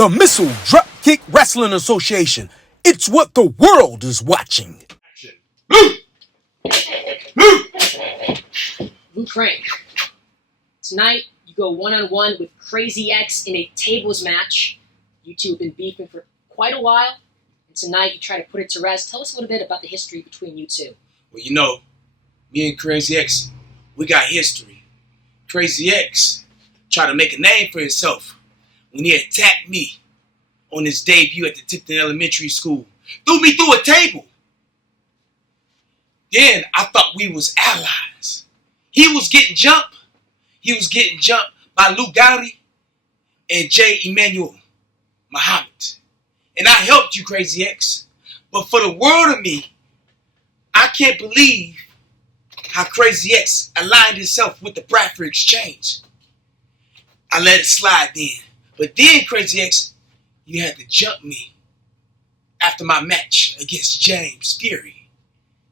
The Missile Dropkick Wrestling Association. It's what the world is watching. Luke Frank. Tonight, you go one-on-one with Crazy X in a tables match. You two have been beefing for quite a while, and tonight you try to put it to rest. Tell us a little bit about the history between you two. Well, you know, me and Crazy X, we got history. Crazy X tried to make a name for himself when he attacked me on his debut at the Tipton Elementary School. Threw me through a table. Then I thought we was allies. He was getting jumped. He was getting jumped by Lou Gowdy and J. Emmanuel Muhammad. And I helped you, Crazy X. But for the world of me, I can't believe how Crazy X aligned himself with the Bradford Exchange. I let it slide then. But then, Crazy X, you had to jump me after my match against James Fury.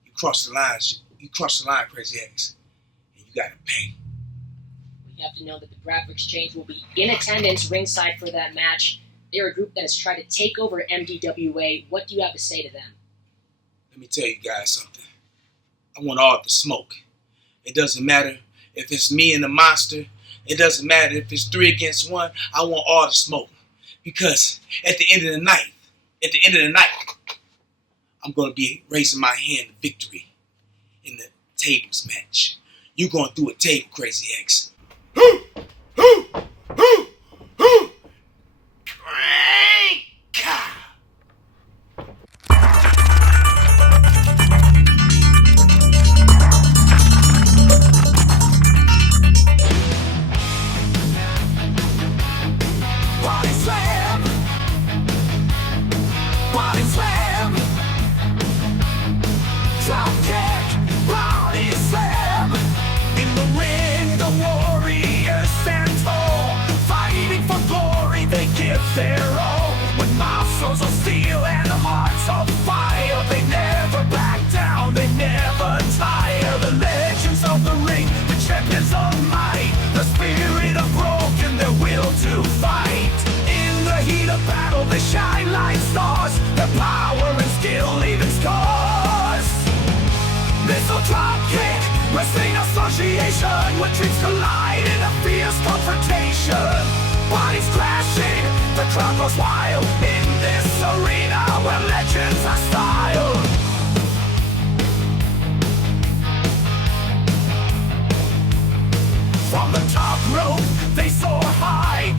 You crossed the lines. You crossed the line, Crazy X. And you gotta pay. We have to know that the Bradford Exchange will be in attendance ringside for that match. They're a group that has tried to take over MDWA. What do you have to say to them? Let me tell you guys something. I want all the smoke. It doesn't matter if it's me and the monster. It doesn't matter if it's 3 against 1. I want all the smoke. Because at the end of the night, I'm going to be raising my hand to victory in the tables match. You're going through a table, Crazy X. Body slam, drop kick, body slam. In the ring, the warriors stand tall, fighting for glory. They give their all. With muscles of steel and hearts of fire, they never back down, they never tire. The legends of the ring, the champions of might, the spirit of broken, their will to fight. In the heat of battle, they shine like stars. Their power and skill leaving scars. Missile Dropkick Wrestling Association, when dreams collide in a fierce confrontation. Bodies crashing, the crowd goes wild in this arena where legends are styled. From the top rope, they soar high.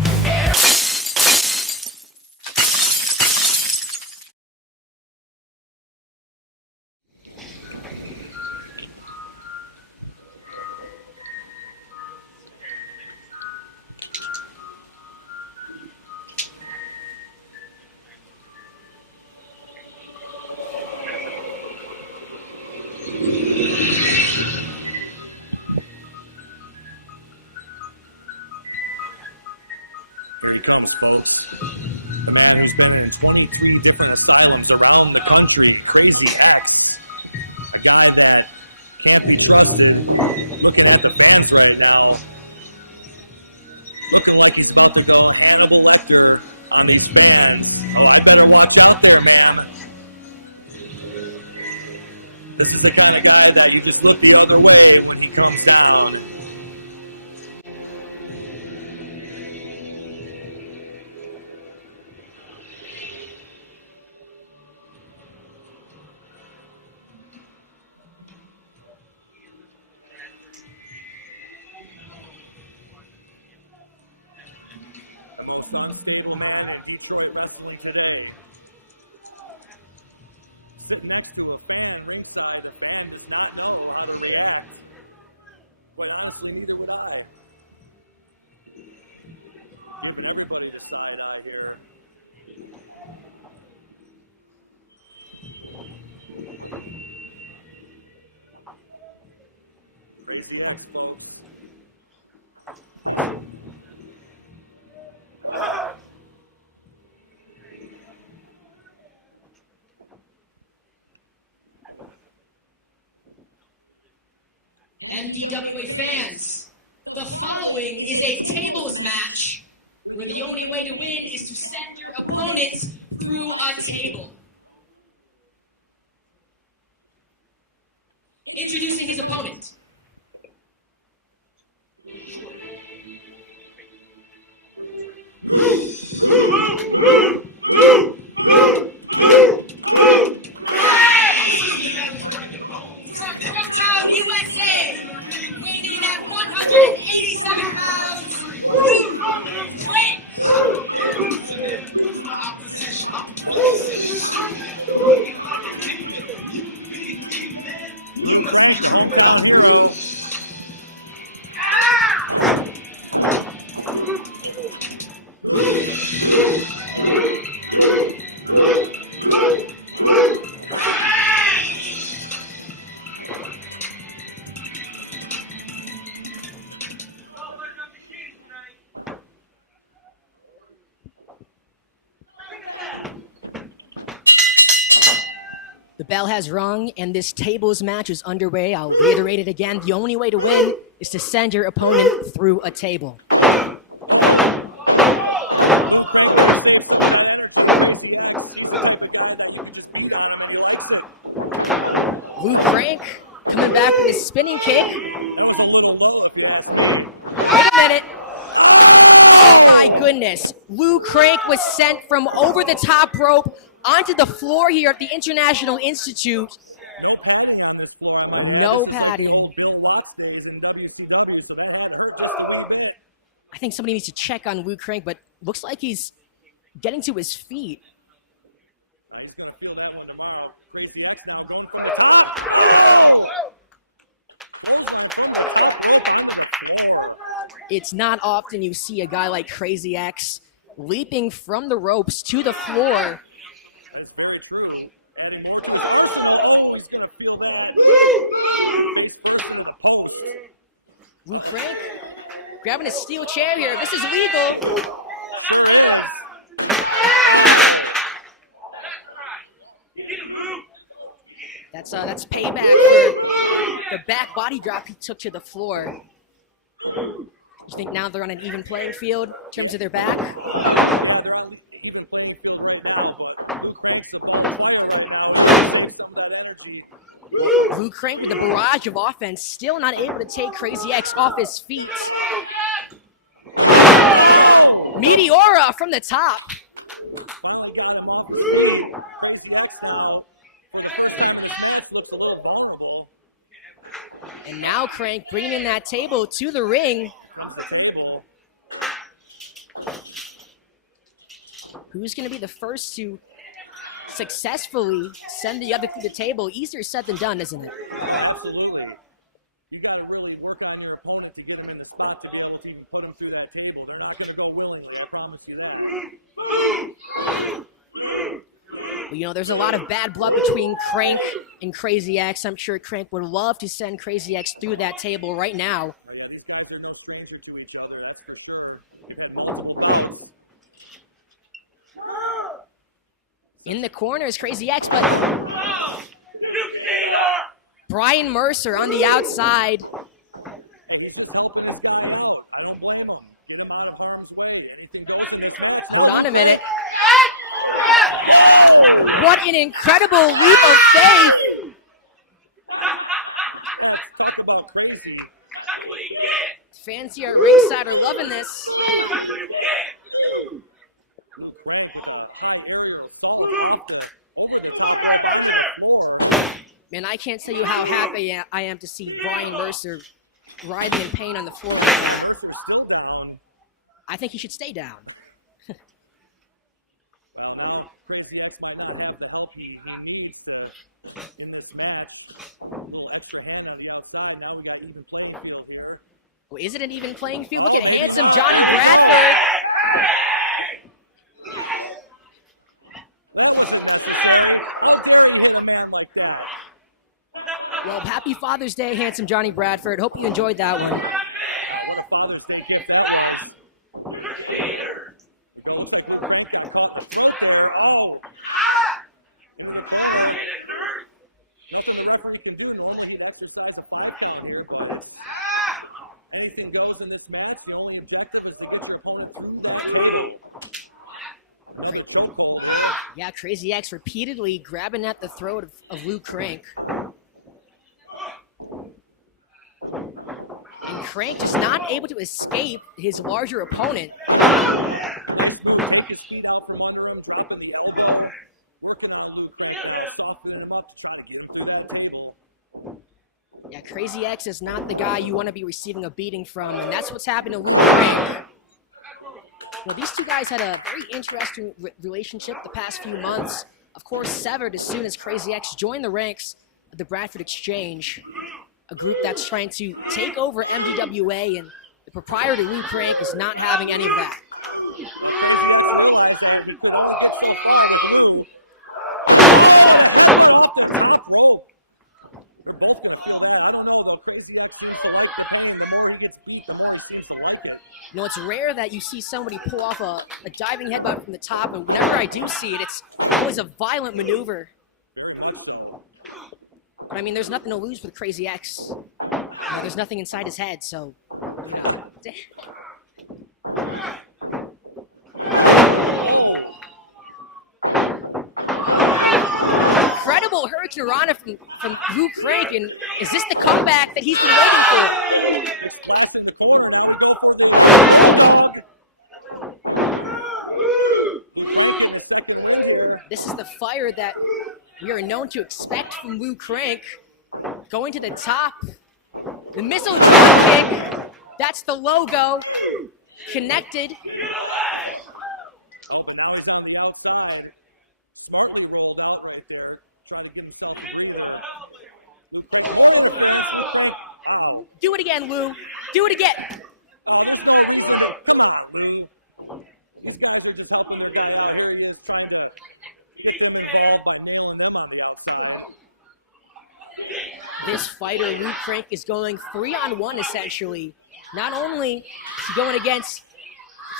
MDWA fans, the following is a tables match where the only way to win is to send your opponents through a table. Introducing his opponent. From MOTOWN, USA, weighing in at 187 pounds, DROPKICK. You must be true. The bell has rung and this tables match is underway. I'll reiterate it again. The only way to win is to send your opponent through a table. Lou Crank coming back with his spinning kick. Wait a minute. Oh my goodness. Lou Crank was sent from over the top rope onto the floor here at the International Institute. No padding. I think somebody needs to check on Lou Crank, but looks like he's getting to his feet. It's not often you see a guy like Crazy X leaping from the ropes to the floor. Lou Crank grabbing a steel chair here. This is legal. That's payback for the back body drop he took to the floor. You think now they're on an even playing field in terms of their back? Lou Crank with a barrage of offense, still not able to take Crazy X off his feet. Meteora from the top. And now Crank bringing in that table to the ring. Who's going to be the first to successfully send the other through the table? Easier said than done, isn't it? Well, you know, there's a lot of bad blood between Crank and Crazy X. I'm sure Crank would love to send Crazy X through that table right now. In the corner is Crazy X, but Brian Mercer on the outside. Hold on a minute. What an incredible leap of faith. Fans here at ringside are loving this. Man, I can't tell you how happy I am to see Brian Mercer writhing in pain on the floor like that. I think he should stay down. Oh, is it an even playing field? Look at handsome Johnny Bradford. Well, happy Father's Day, handsome Johnny Bradford. Hope you enjoyed that one. Great. Yeah, Crazy X repeatedly grabbing at the throat of Lou Crank. And Crank is not able to escape his larger opponent. Yeah, Crazy X is not the guy you want to be receiving a beating from, and that's what's happened to Lou Crank. Well, these two guys had a very interesting relationship the past few months. Of course, severed as soon as Crazy X joined the ranks of the Bradford Exchange, a group that's trying to take over MDWA, and the proprietor, Lou Crank, is not having any of that. You know, it's rare that you see somebody pull off a diving headbutt from the top, and whenever I do see it, it's always a violent maneuver. But I mean, there's nothing to lose with Crazy X. You know, there's nothing inside his head, so, you know. Incredible Hurricane Rana from Lou Crank, and is this the comeback that he's been waiting for? This is the fire that we are known to expect from Lou Crank. Going to the top. The missile drop kick. That's the logo. Connected. Do it again, Lou. Do it again. This fighter, Lou Crank, is going 3-on-1 essentially. Not only is he going against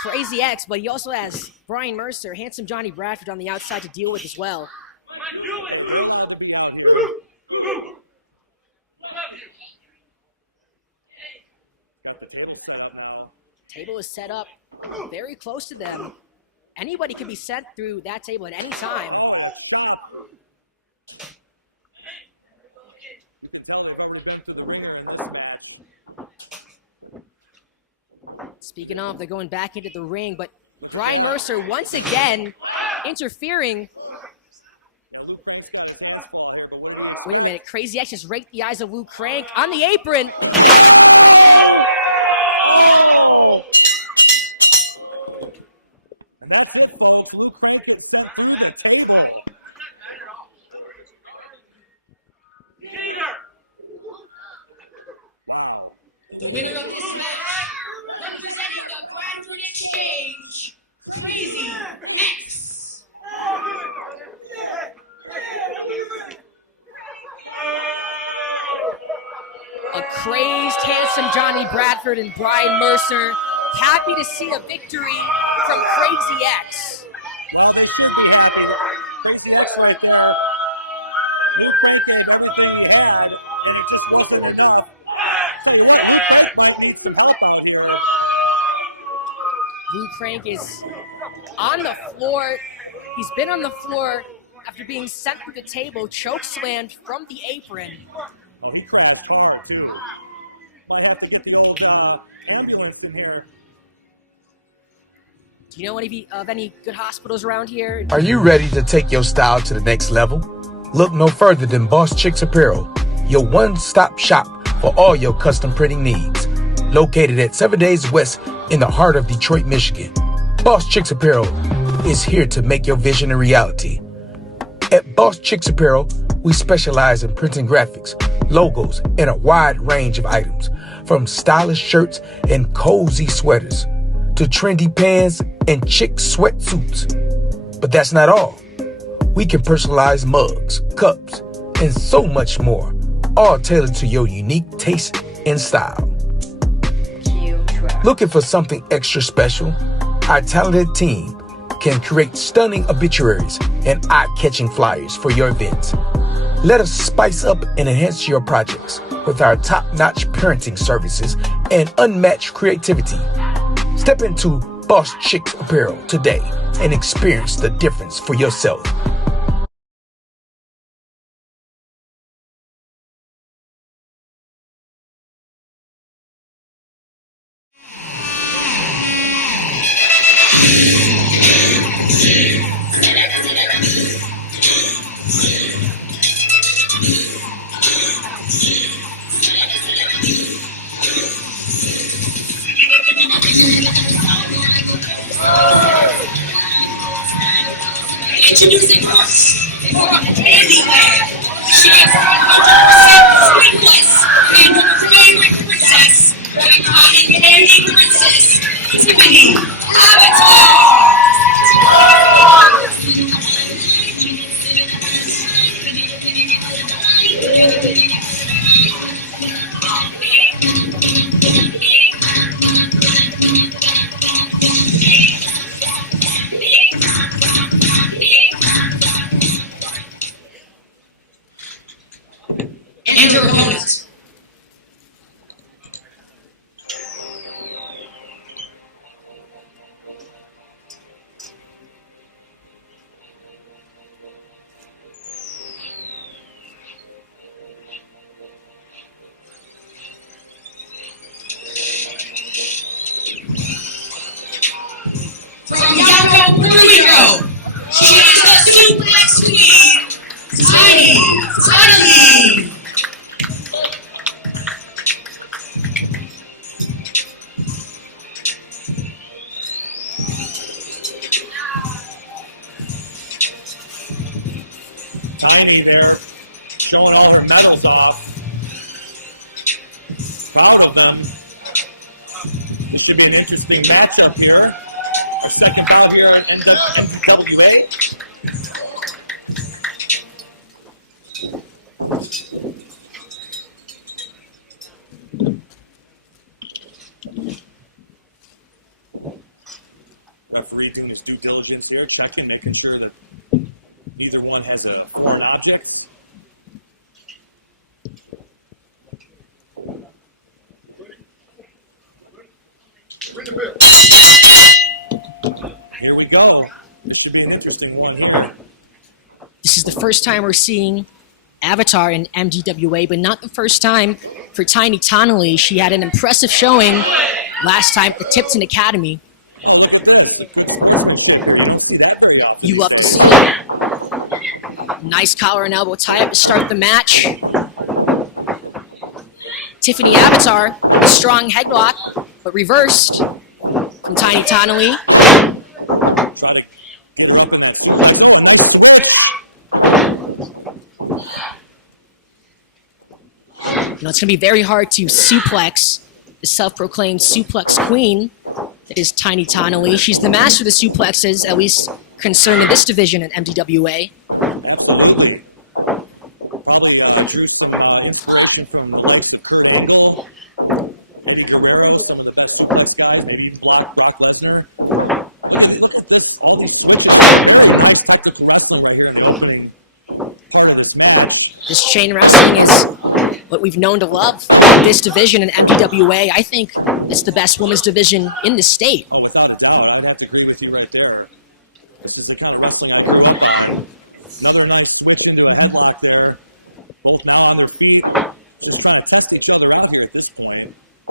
Crazy X, but he also has Brian Mercer, Handsome Johnny Bradford on the outside to deal with as well. Table is set up very close to them. Anybody can be sent through that table at any time. Speaking of, they're going back into the ring, but Brian Mercer once again interfering. Wait a minute, Crazy X just raked the eyes of Lou Crank on the apron. The winner of this match, representing the Bradford Exchange, Crazy X. A crazed, handsome Johnny Bradford and Brian Mercer, happy to see a victory from Crazy X. Lou Crank is on the floor. He's been on the floor after being sent to the table, chokeslammed from the apron. Do you know of any good hospitals around here? Are you ready to take your style to the next level? Look no further than Boss Chicks Apparel, your one-stop shop for all your custom printing needs. Located at 7 Days West in the heart of Detroit, Michigan, Boss Chicks Apparel is here to make your vision a reality. At Boss Chicks Apparel, we specialize in printing graphics, logos, and a wide range of items, from stylish shirts and cozy sweaters to trendy pants and chic sweatsuits. But that's not all. We can personalize mugs, cups, and so much more, all tailored to your unique taste and style. Looking for something extra special? Our talented team can create stunning obituaries and eye-catching flyers for your events. Let us spice up and enhance your projects with our top-notch parenting services and unmatched creativity. Step into Boss Chicks Apparel today and experience the difference for yourself. Introducing first for Candyland. She is 100% sweetless and your favorite princess, the cotton candy princess, Tiffany Avatar. And your opponent. From Yako, Puerto Rico, she is the suplex queen, Tiny. Tiny there, showing all her medals off. Proud of them. This should be an interesting matchup here. Our second bout here at MDWA. Referee doing his due diligence here, checking, making sure that either one has a foreign object. Here we go. This should be an interesting one here. This is the first time we're seeing Avatar in MDWA, but not the first time for Tiny Tonally. She had an impressive showing last time at the Tipton Academy. You love to see it. Nice collar and elbow tie-up to start the match. Tiffany Avatar, a strong headlock, but reversed from Tiny Tonally. You know, it's going to be very hard to suplex the self-proclaimed suplex queen that is Tiny Tonally. She's the master of the suplexes, at least concerned in this division in MDWA. This chain wrestling is what we've known to love in this division in MDWA. I think it's the best women's division in the state.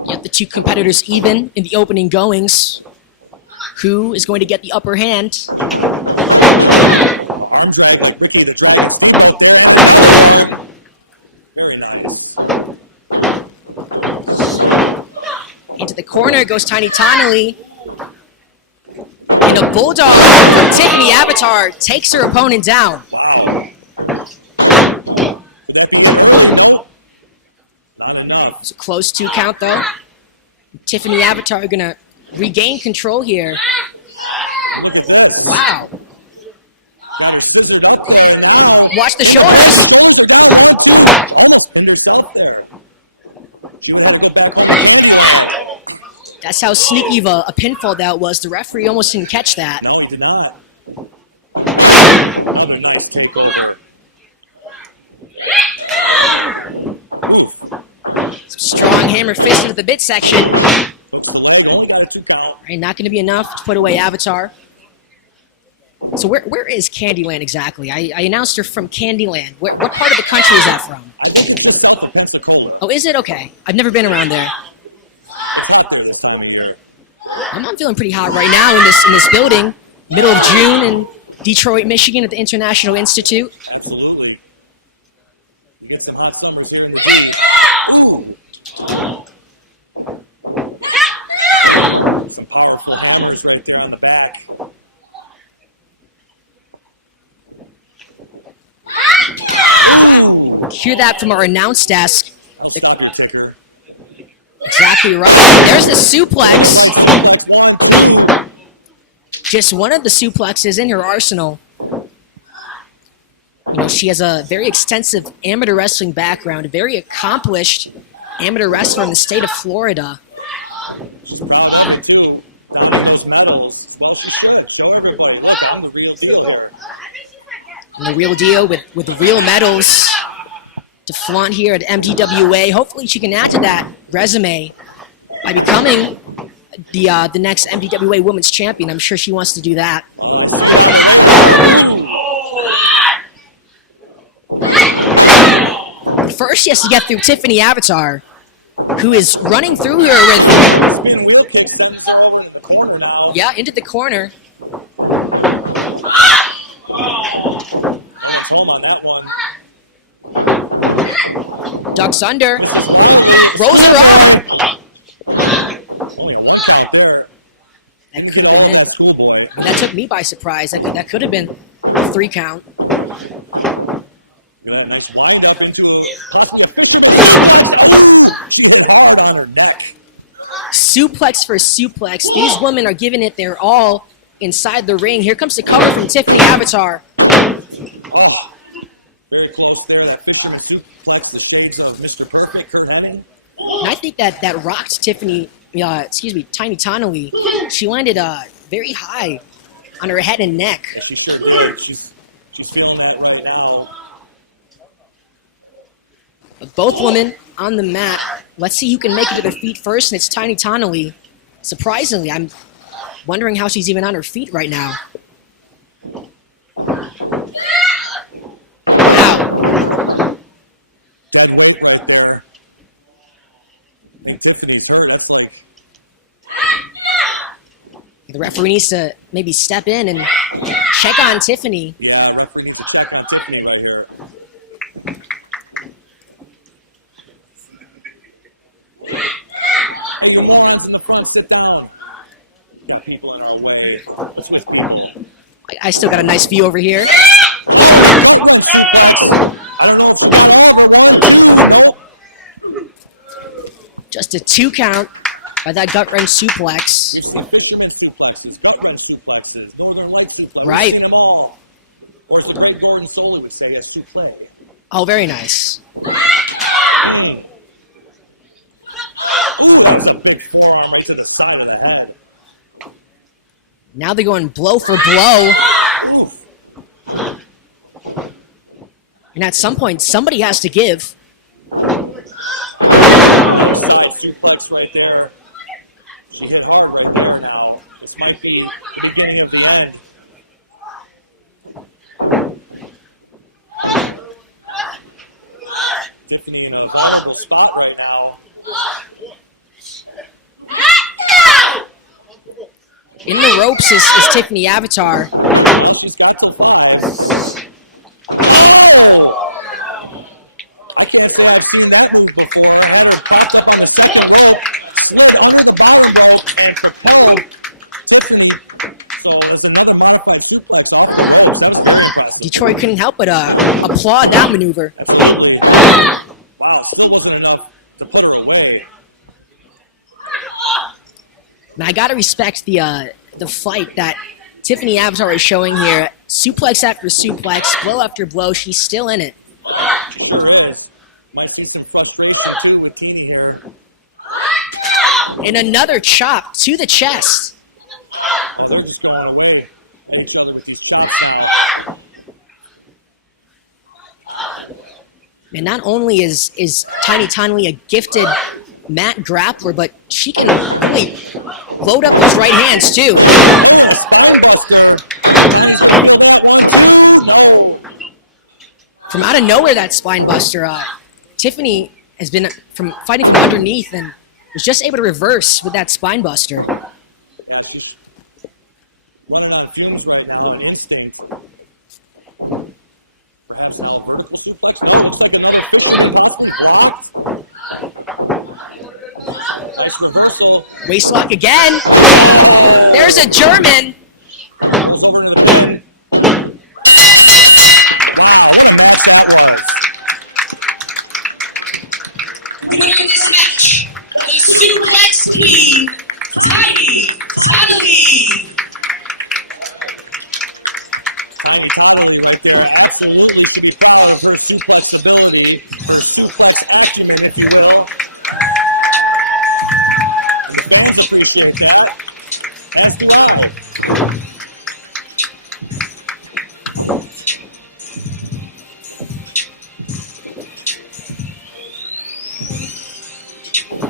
Yet the two competitors even in the opening goings. Who is going to get the upper hand? Into the corner goes Tiny Tonally. And a bulldog from Tiffany Avatar takes her opponent down. It's a close 2 count though. Tiffany Avatar gonna regain control here. Wow. Watch the shoulders. That's how sneaky of a pinfall that was. The referee almost didn't catch that. Strong hammer fist into the midsection. Right, not going to be enough to put away Avatar. So where is Candyland exactly? I announced her from Candyland. What part of the country is that from? Oh, is it? Okay. I've never been around there. I'm feeling pretty hot right now in this building. Middle of June in Detroit, Michigan at the International Institute. Hear that from our announce desk. Exactly right. There's the suplex. Just one of the suplexes in her arsenal. You know, she has a very extensive amateur wrestling background, a very accomplished amateur wrestler in the state of Florida. And the real deal with the real medals to flaunt here at MDWA. Hopefully she can add to that resume by becoming the next MDWA Women's Champion. I'm sure she wants to do that. First, she has to get through Tiffany Avatar, who is running through her with... Yeah, into the corner. Ducks under. Rolls her up. That could have been it. And that took me by surprise. That could have been a 3 count. Suplex for suplex. These women are giving it their all inside the ring. Here comes the cover from Tiffany Avatar. And I think that rocked Tiffany, Tiny Tonally. She landed very high on her head and neck. But both women on the mat. Let's see who can make it to their feet first, and it's Tiny Tonally. Surprisingly, I'm wondering how she's even on her feet right now. Wow. The referee needs to maybe step in and check on Tiffany. I still got a nice view over here. Just a 2 count by that gut wrench suplex. Right. Oh, very nice. Now they're going blow for blow. And at some point, somebody has to give. In the ropes is Tiffany Avatar. Detroit couldn't help but applaud that maneuver. Now I gotta respect the fight that Tiffany Avatar is showing here. Suplex after suplex, blow after blow, she's still in it. And another chop to the chest. And not only is Tiny Tonally a gifted mat grappler, but she can really load up those right hands too. From out of nowhere, that spine buster. Tiffany has been fighting from underneath and was just able to reverse with that spine buster. Waist lock again. There's a German. The winner of this match, the Suplex Queen, Tiny Tonally.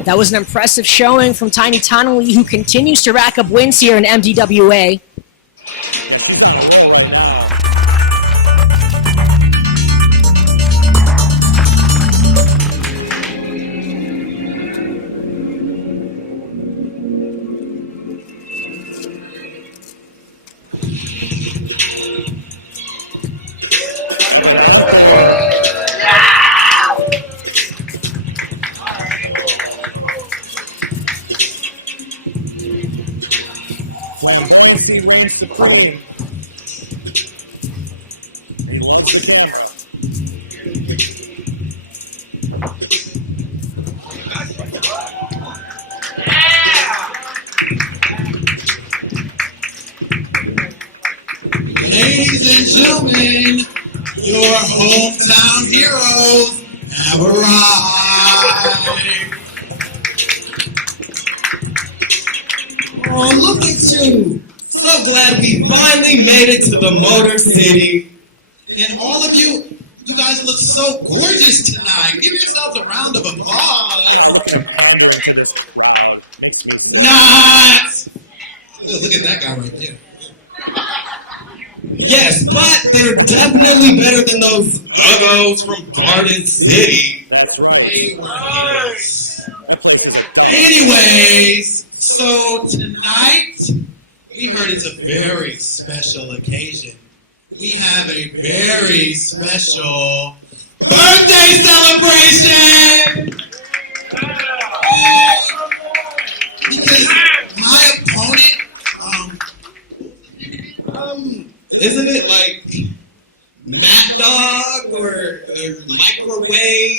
That was an impressive showing from Tiny Tonally, who continues to rack up wins here in MDWA. Ladies and gentlemen, your hometown heroes have arrived. Oh, look at you. So glad we finally made it to the Motor City. And all of you, you guys look so gorgeous tonight. Give yourselves a round of applause. Not. Oh, look at that guy right there. Yes, but they're definitely better than those uggos from Garden City. They were nice. Anyways, so tonight, we heard it's a very special occasion. We have a very special birthday celebration! Because my opponent, isn't it like Mad Dog or Microwave?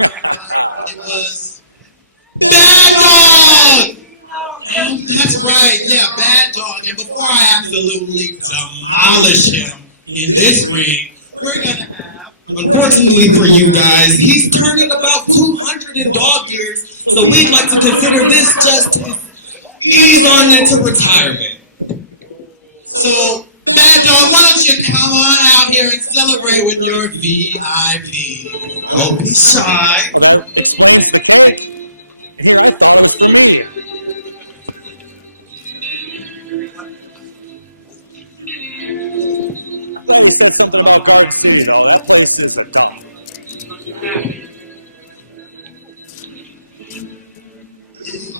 It was Bad Dog! That's right, yeah, Bad Dog. And before I absolutely demolish him in this ring, we're gonna have, unfortunately for you guys, he's turning about 200 in dog years, so we'd like to consider this just his ease on into retirement. So, Bad Dog, why don't you come on out here and celebrate with your VIP? Don't be shy.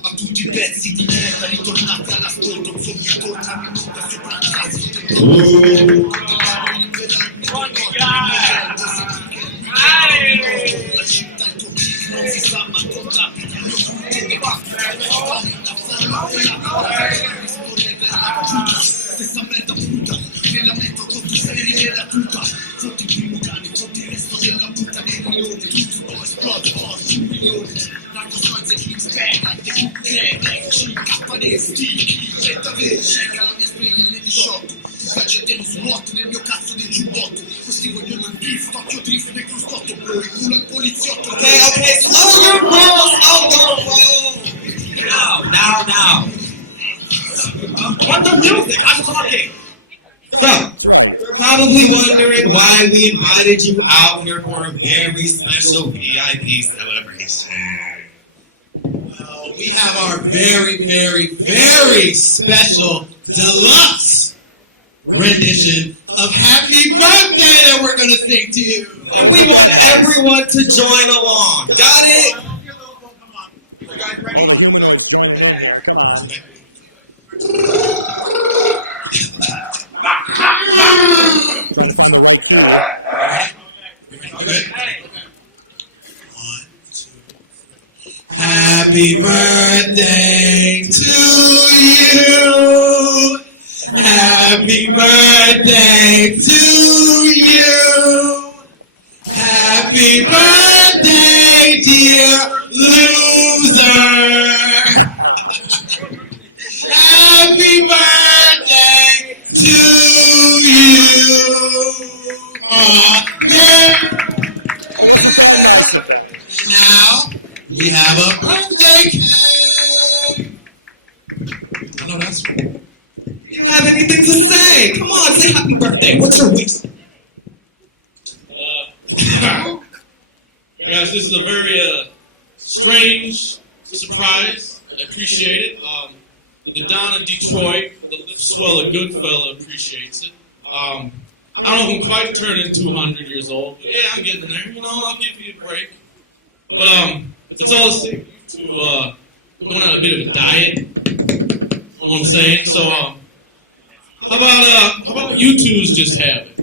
A tutti i pezzi di terra ritornati all'ascolto, sogni tornano tutta sopra il cazzo del la città il tuo non si sa ma contato il mio punto che va stessa merda puta nella metro con tu sei nella tuta sotto il primo cane sotto il resto della puta dei milioni tutto esplode oggi 1 milione narco scoizze Kings Bang the Hook Crack K dei stick fetta vera cerca la mia sveglia alle 18 la gente non svuota nel mio cazzo del giubbotto questi vogliono il drift occhio drift nel cruscotto bro il culo al poliziotto okay slow your roll now what the music I'm talking so you're probably wondering why we invited you out here for a very special VIP celebration. we have our very, very, very special deluxe rendition of Happy Birthday that we're going to sing to you. And we want everyone to join along. Got it? You guys ready? Okay. 1, 2, 3. Happy birthday to you. Happy birthday to you. Happy birthday, dear loser. Happy birthday to you. Yeah. And now we have a birthday cake. I know that's right. You don't have anything to say. Come on, say happy birthday. What's your wish? Guys, this is a very strange surprise. I appreciate it. The Don of Detroit, the lip swell of Goodfella appreciates it. I don't know if I'm quite turning 200 years old, but yeah, I'm getting there. You know, I'll give you a break. But it's all the same to going on a bit of a diet. You know what I'm saying? So how about you twos just have it?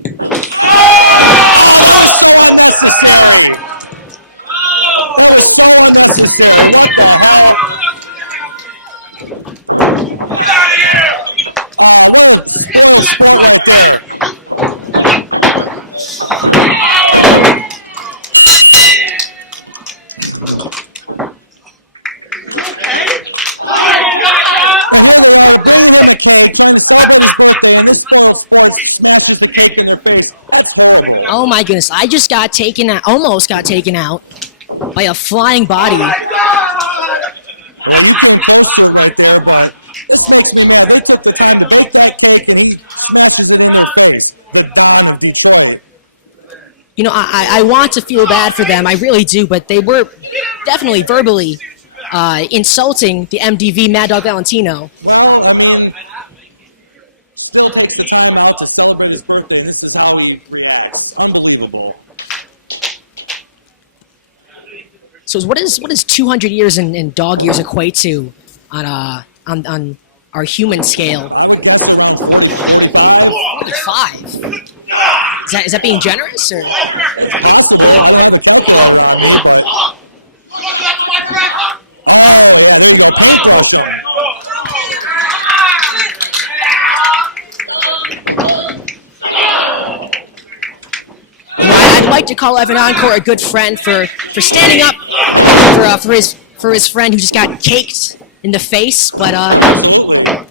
Oh my goodness, I just got taken out, almost got taken out by a flying body. You know, I want to feel bad for them, I really do, but they were definitely verbally insulting the MDV Mad Dog Valentino. So what is 200 years in dog years equate to on our human scale? Only 5. Is that being generous or? I'd like to call Evan Encore a good friend for standing up for his friend who just got caked in the face, but I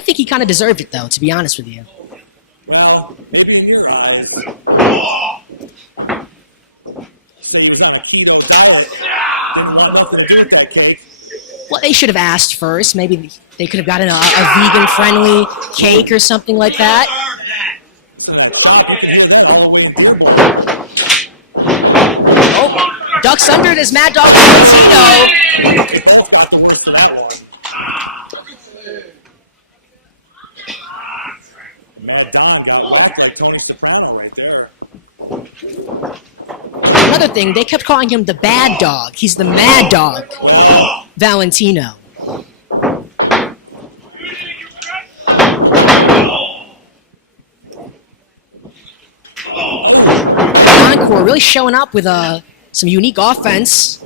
think he kind of deserved it, though, to be honest with you. Well, they should have asked first. Maybe they could have gotten a vegan-friendly cake or something like that. Oh, ducks under it is Mad Dog Valentino. Another thing, they kept calling him the bad dog. He's the Mad Dog Valentino. Encore really showing up with some unique offense.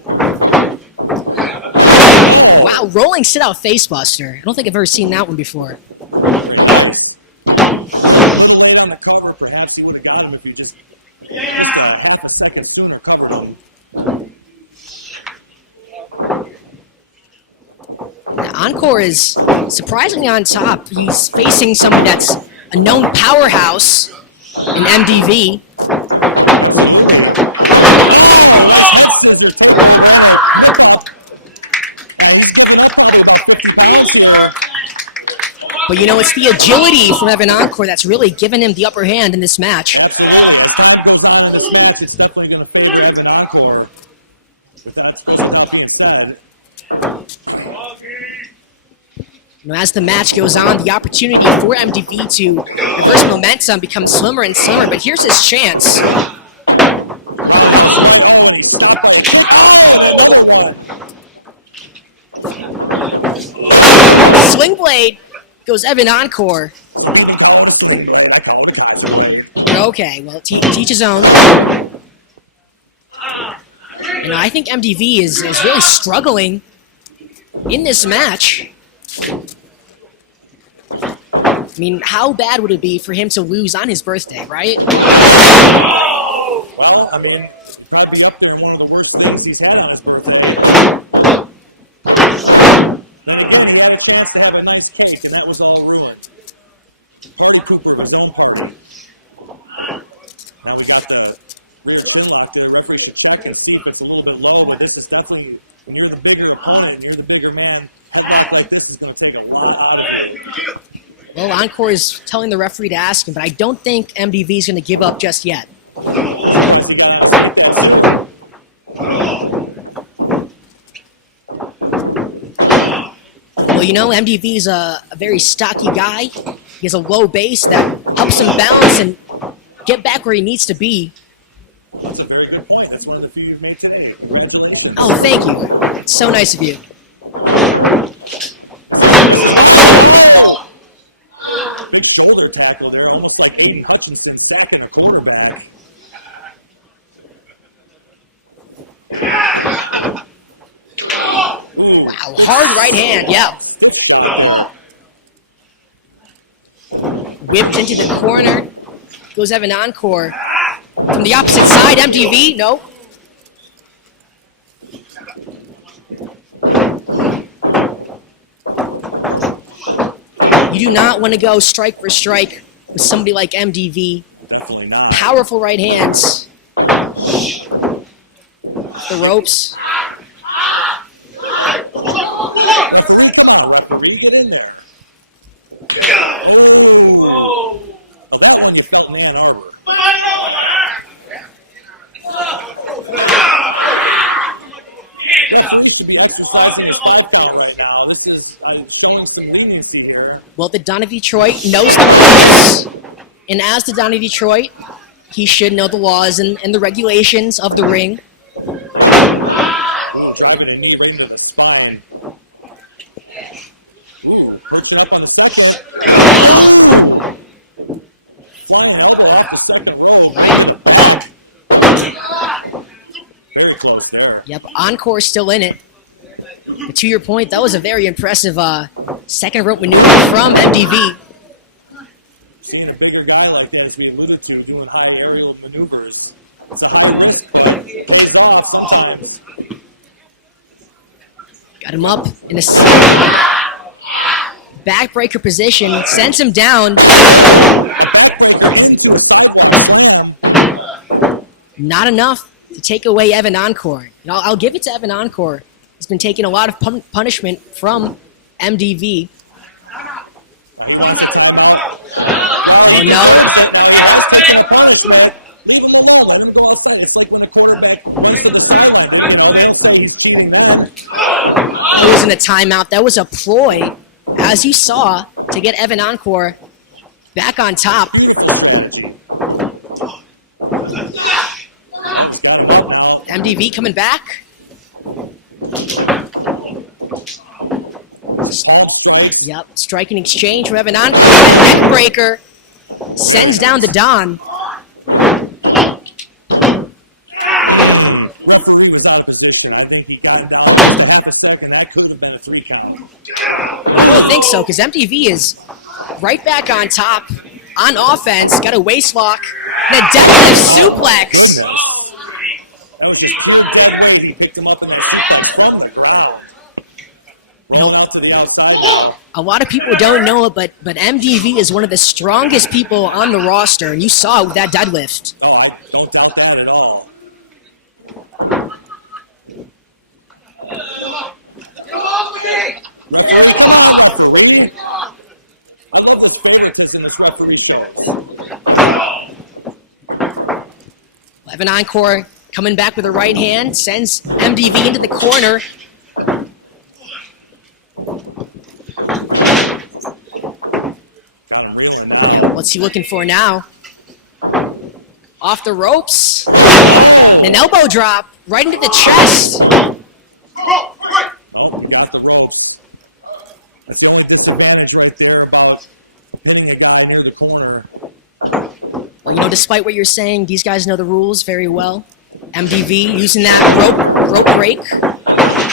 Wow, rolling sit-out facebuster. I don't think I've ever seen that one before. Now, Encore is surprisingly on top. He's facing someone that's a known powerhouse in MDV. But you know, it's the agility from Evan Encore that's really given him the upper hand in this match. As the match goes on, the opportunity for MDV to reverse momentum becomes slimmer and slimmer, but here's his chance. Swing blade goes Evan Encore. Okay, well, teach his own. I think MDV is really struggling in this match. I mean, how bad would it be for him to lose on his birthday, right? Well, I mean, probably up to one of the worst things he's had. Have a nice cake and it goes on the road. Cooper goes down the board. Probably like the referee to check his feet. It's a little bit low, but this is definitely, when you're the bigger opponent and you're the bigger man, like this is going to take a while. Well, Encore is telling the referee to ask him, but I don't think MDV is going to give up just yet. Well, MDV is a very stocky guy. He has a low base that helps him balance and get back where he needs to be. Oh, thank you. It's so nice of you. Wow, hard right hand, yeah. Whipped into the corner. Goes Evan Encore. From the opposite side, MDV, nope. You do not want to go strike for strike with somebody like MDV. Powerful right hands. The ropes. Well, the Don of Detroit knows the rules, and as the Don of Detroit, he should know the laws and the regulations of the ring. Yep, Encore still in it. But to your point, that was a very impressive second rope maneuver from MDV. Got him up in a backbreaker position, sends him down. Not enough to take away Evan Encore. I'll give it to Evan Encore. He's been taking a lot of punishment from MDV. Oh no. That wasn't a timeout. That was a ploy, as you saw, to get Evan Encore back on top. MDV coming back. Yep, striking exchange from Evan Encore. Neck breaker sends down the Don. I don't think so, because MDV is right back on top on offense. Got a waist lock and a deadlift suplex. A lot of people don't know it, but MDV is one of the strongest people on the roster, and you saw it with that deadlift. Evan Encore Coming back with a right hand, sends MDV into the corner. Yeah, what's he looking for now? Off the ropes. And an elbow drop right into the chest. Well, you know, despite what you're saying, these guys know the rules very well. MDV using that rope break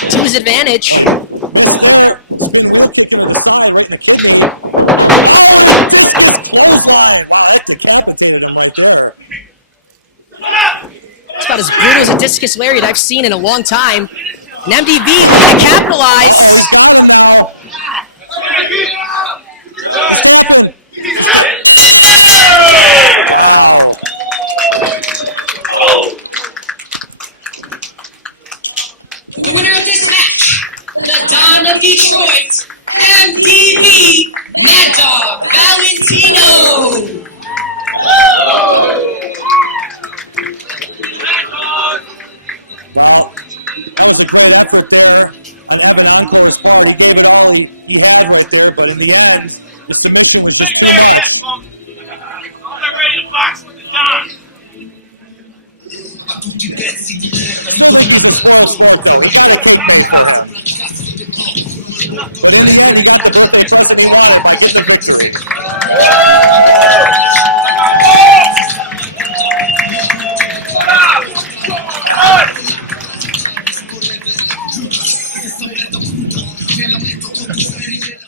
to his advantage. It's about as brutal as a discus lariat I've seen in a long time. And MDV looking to capitalize. The winner of this match, the Don of Detroit, MDV, Mad Dog Valentino. Ain't there yet, punk. I'm ready to box with the Don.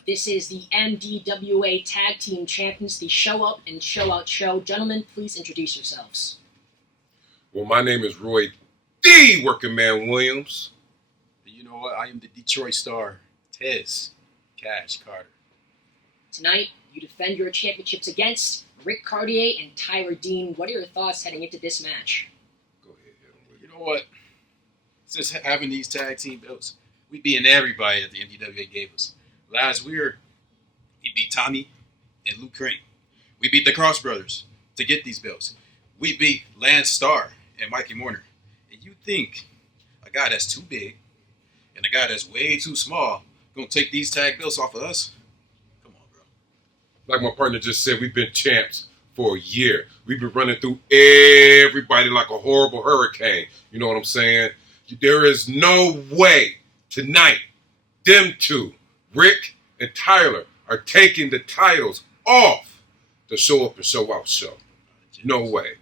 This is the MDWA Tag Team Champions, the Show Up and Show Out show. Gentlemen, please introduce yourselves. Well, my name is Roy D. Working Man Williams. You know what? I am the Detroit Star, Tez Cash Carter. Tonight, you defend your championships against Rick Cartier and Tyler Dean. What are your thoughts heading into this match? Go ahead, hit him with You know what? Since having these tag team belts, we beating everybody that the MDWA gave us. Last year, we beat Tommy and Luke Crane. We beat the Cross Brothers to get these belts. We beat Lance Starr and Mikey Mourner. And you think a guy that's too big and a guy that's way too small gonna take these tag belts off of us? Come on, bro. Like my partner just said, we've been champs for a year. We've been running through everybody like a horrible hurricane. You know what I'm saying? There is no way tonight them two, Rick and Tyler, are taking the titles off the Show Up and Show Out show. No way.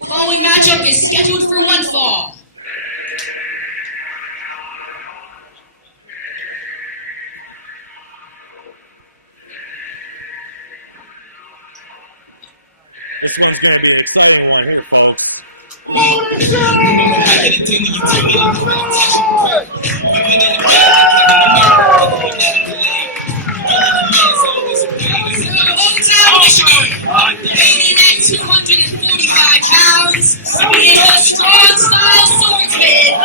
The following matchup is scheduled for one fall. MOTOWN, Michigan, weighing at 245 pounds, being a strong style swordsman,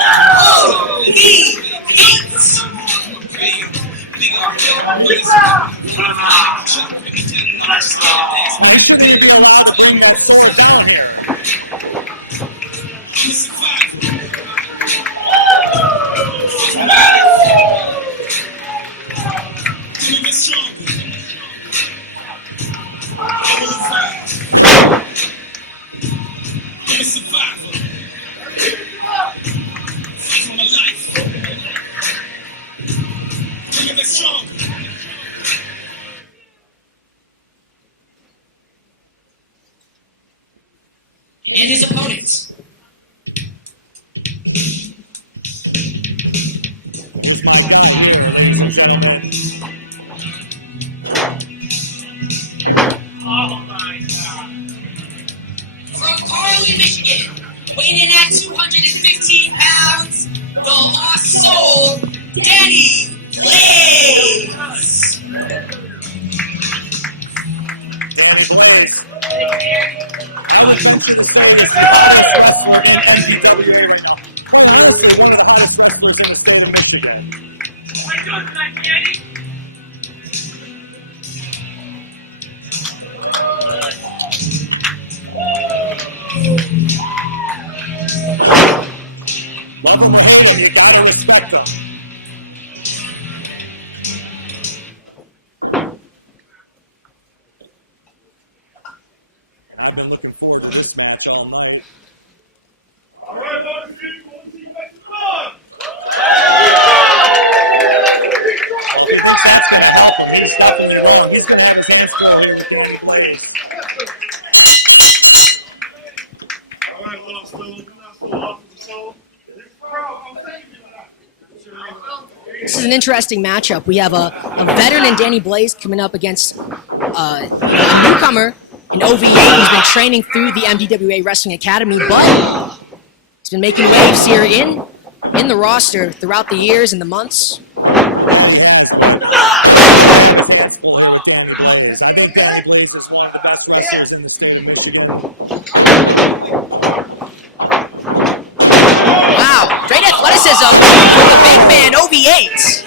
and his opponent. From Carlin, Michigan, weighing in at 215 pounds, the Lost Soul, Danny Blaze. All right, Motor Street, we'll see you next time. All right, well, I'm still looking out so often to show. This is an interesting matchup. We have a veteran in Danny Blaze coming up against a newcomer in OVA who's been training through the MDWA Wrestling Academy, but he's been making waves here in the roster throughout the years and the months. Wow, great athleticism from the big man, OV8.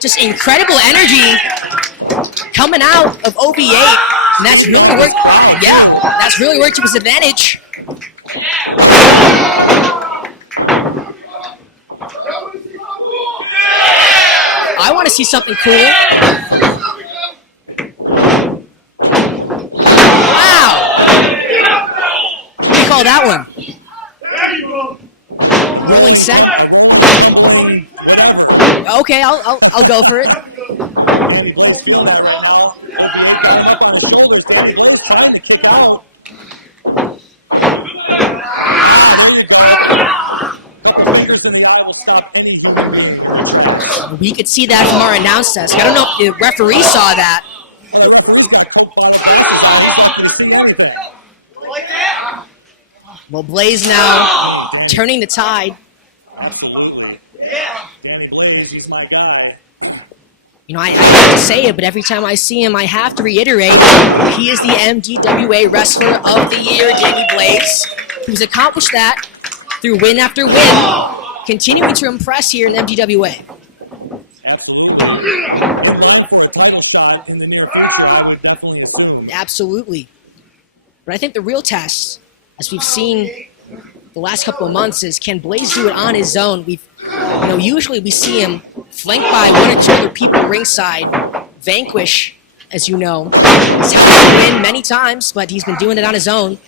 Just incredible energy coming out of OV8, and that's really worked. Yeah, that's really worked to his advantage. I want to see something cool. Wow! What do you call that one? Rolling cent. Okay, I'll go for it. We could see that from our announce desk. I don't know if the referee saw that. Well, Blaze now turning the tide. You know, I hate to say it, but every time I see him, I have to reiterate, he is the MDWA Wrestler of the Year, Danny Blaze, who's accomplished that through win after win, continuing to impress here in MDWA. Absolutely. But I think the real test, as we've seen the last couple of months, is can Blaze do it on his own? Usually we see him flanked by one or two other people ringside. Vanquish, as you know, he's had to win many times, but he's been doing it on his own.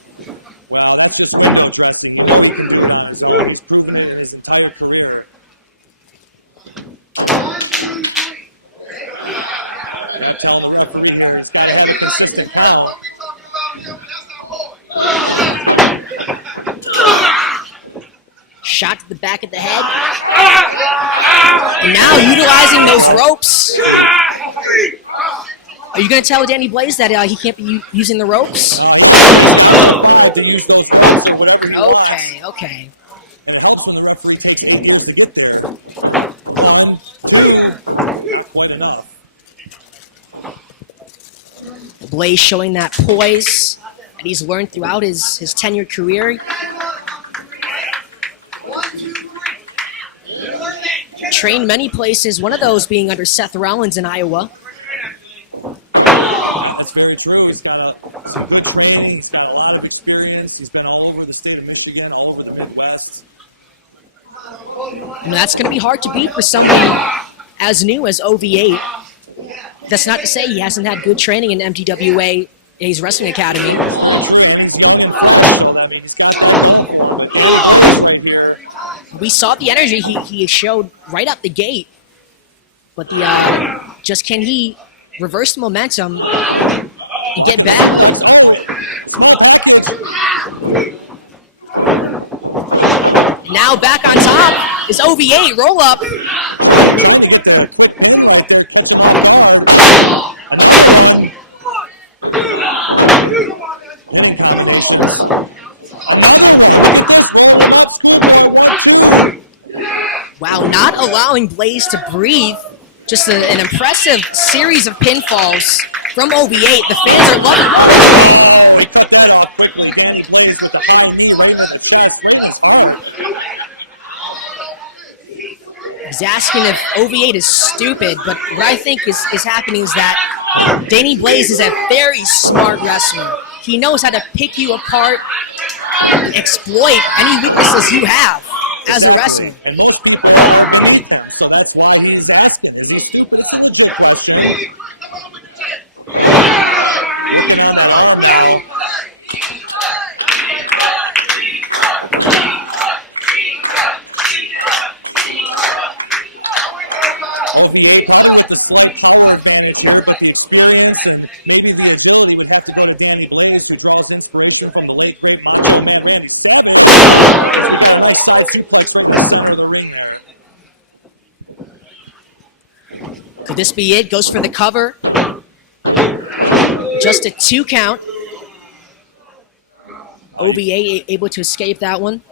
Shot to the back of the head. And now utilizing those ropes. Are you going to tell Danny Blaze that he can't be using the ropes? Okay. Blaze showing that poise that he's learned throughout his tenured career. Trained many places, one of those being under Seth Rollins in Iowa. And that's going to be hard to beat for someone as new as OV8. That's not to say he hasn't had good training in MDWA, his wrestling academy. We saw the energy he showed right out the gate, but just can he reverse the momentum and get back? Now back on top is OV8 roll up. Wow, not allowing Blaze to breathe. Just an impressive series of pinfalls from OV8. The fans are loving it. He's asking if OV8 is stupid, but what I think is happening is that Danny Blaze is a very smart wrestler. He knows how to pick you apart, exploit any weaknesses you have as a wrestler. Could this be it? Goes for the cover. Just a 2 count. OVA able to escape that one.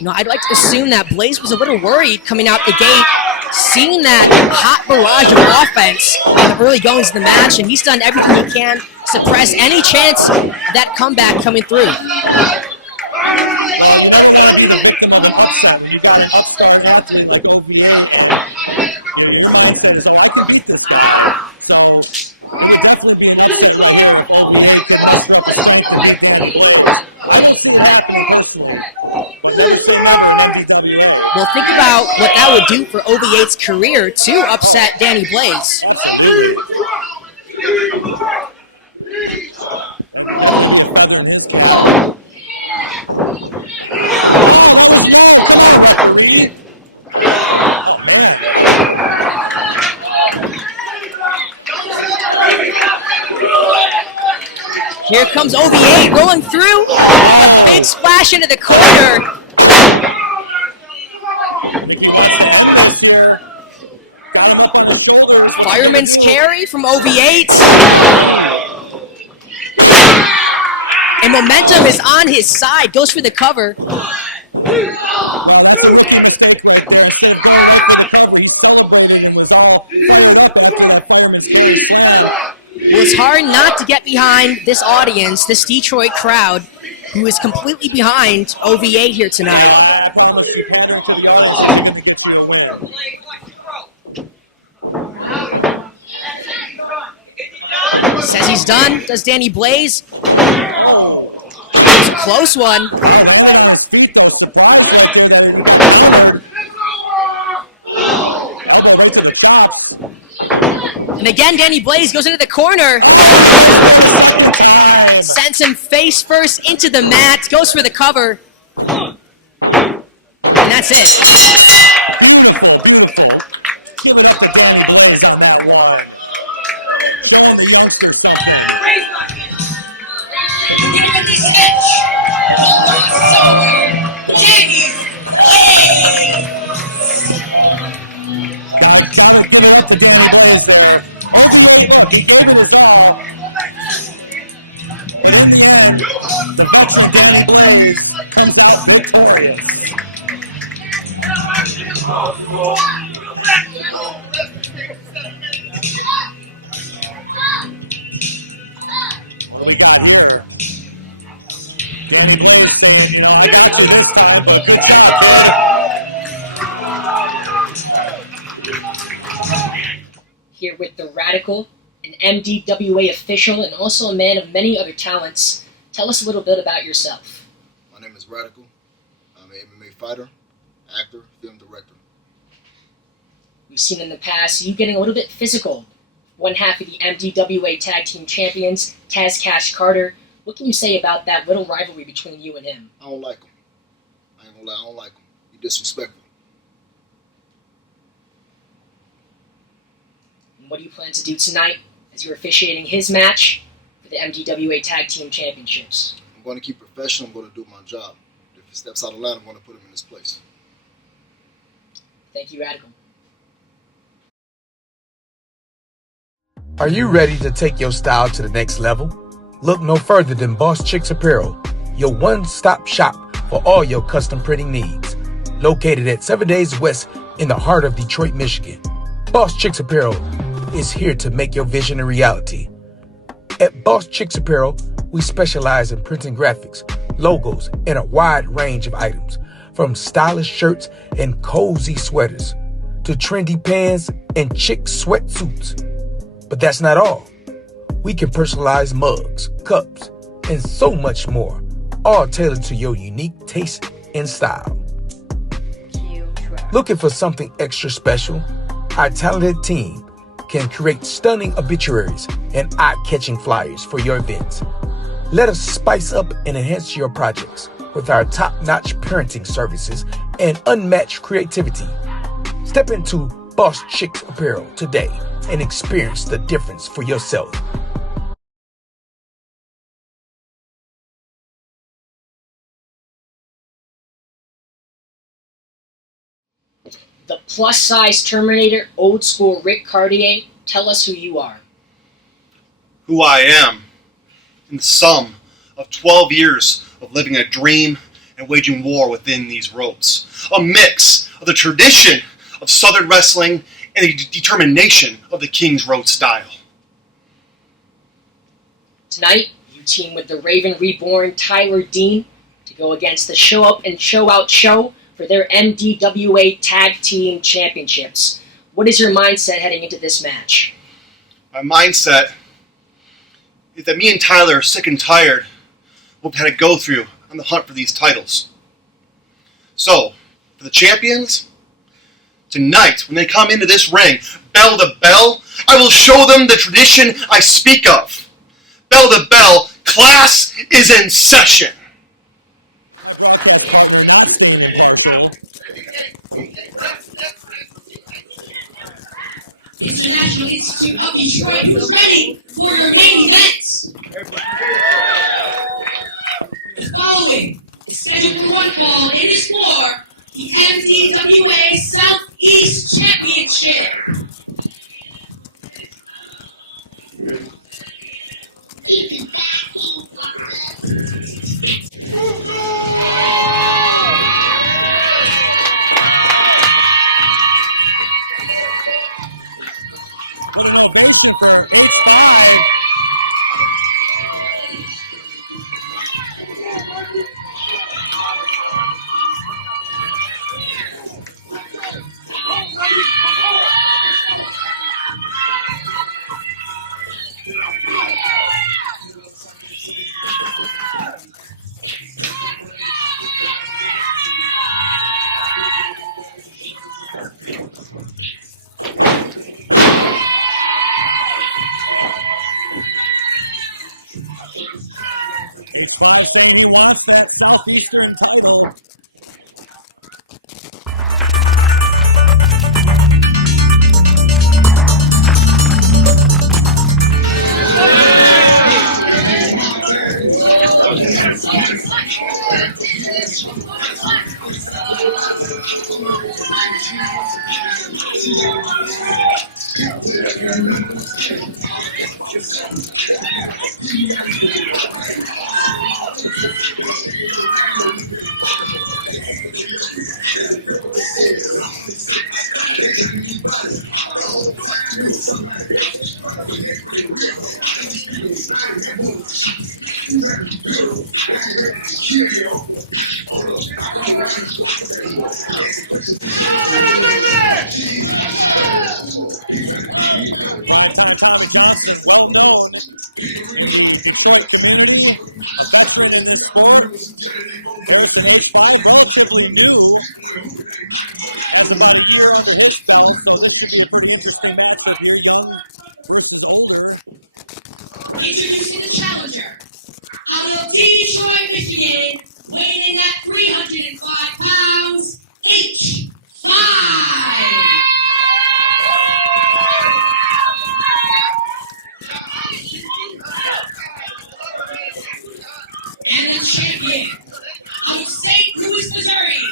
No, I'd like to assume that Blaze was a little worried coming out the gate, seeing that hot barrage of offense in the early goings of the match, and he's done everything he can to suppress any chance of that comeback coming through. Well, think about what that would do for OV8's career to upset Danny Blaze. Here comes OV8 rolling through. A big splash into the corner. Fireman's carry from OV8. And momentum is on his side. Goes for the cover. Well, it's hard not to get behind this audience, this Detroit crowd, who is completely behind OV8 here tonight. Says he's done. Does Danny Blaze? It's a close one. And again, Danny Blaze goes into the corner. Sends him face first into the mat. Goes for the cover. And that's it. Here with the Radical, an MDWA official and also a man of many other talents. Tell us a little bit about yourself. My name is Radical. I'm an MMA fighter, actor, film director. We've seen in the past you getting a little bit physical. One half of the MDWA Tag Team Champions, Taz Cash Carter. What can you say about that little rivalry between you and him? I don't like him. I ain't gonna lie, I don't like him. He's disrespectful. And what do you plan to do tonight as you're officiating his match for the MDWA Tag Team Championships? I'm going to keep professional. I'm going to do my job. If he steps out of line, I'm going to put him in his place. Thank you, Radical. Are you ready to take your style to the next level? Look no further than Boss Chicks Apparel, your one-stop shop for all your custom printing needs. Located at 7 Days West in the heart of Detroit, Michigan. Boss Chicks Apparel is here to make your vision a reality. At Boss Chicks Apparel, we specialize in printing graphics, logos, and a wide range of items, from stylish shirts and cozy sweaters to trendy pants and chic sweatsuits. But that's not all. We can personalize mugs, cups, and so much more, all tailored to your unique taste and style. Looking for something extra special? Our talented team can create stunning obituaries and eye-catching flyers for your events. Let us spice up and enhance your projects with our top-notch parenting services and unmatched creativity. Step into Boss Chicks Apparel today and experience the difference for yourself. The plus-size Terminator, old school Rick Cartier, tell us who you are. Who I am, in the sum of 12 years of living a dream and waging war within these ropes. A mix of the tradition of Southern wrestling and the determination of the King's Road style. Tonight, you team with the Raven Reborn Tyler Dean to go against the Show Up and Show Out Show for their MDWA Tag Team Championships. What is your mindset heading into this match? My mindset is that me and Tyler are sick and tired of what we've had to go through on the hunt for these titles. So, for the champions, tonight, when they come into this ring, bell to bell, I will show them the tradition I speak of. Bell to bell, class is in session. International Institute of Detroit, who's ready for your main event? The following is scheduled for one fall. It is for the MDWA Southeast Championship. Introducing the challenger, out of Detroit, Michigan, weighing in at 305 pounds, H5. And the champion, out of St. Louis, Missouri,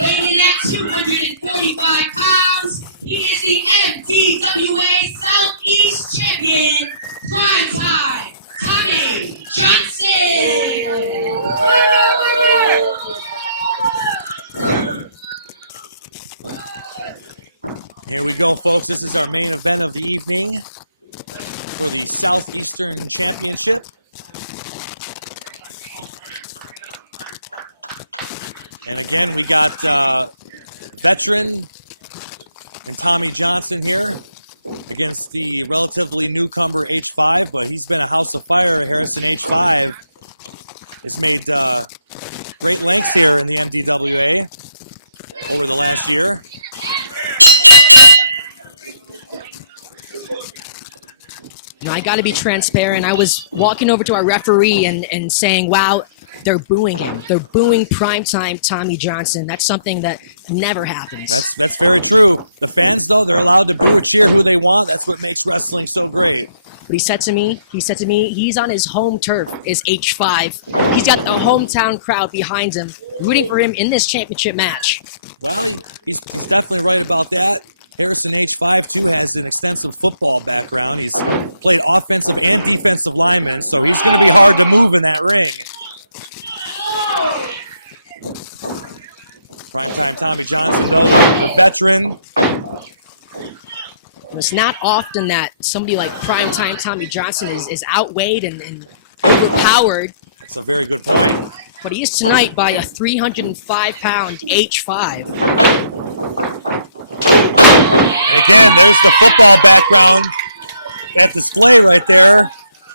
weighing in at 245 pounds, he is the MDWA Southeast Champion, Prime Time, Tommy Johnson. You know, I got to be transparent. I was walking over to our referee and saying, wow, they're booing him. They're booing primetime Tommy Johnson. That's something that never happens. But he said to me, he's on his home turf, is H5. He's got the hometown crowd behind him, rooting for him in this championship match. It's not often that somebody like primetime Tommy Johnson is outweighed and overpowered, but he is tonight by a 305-pound H5.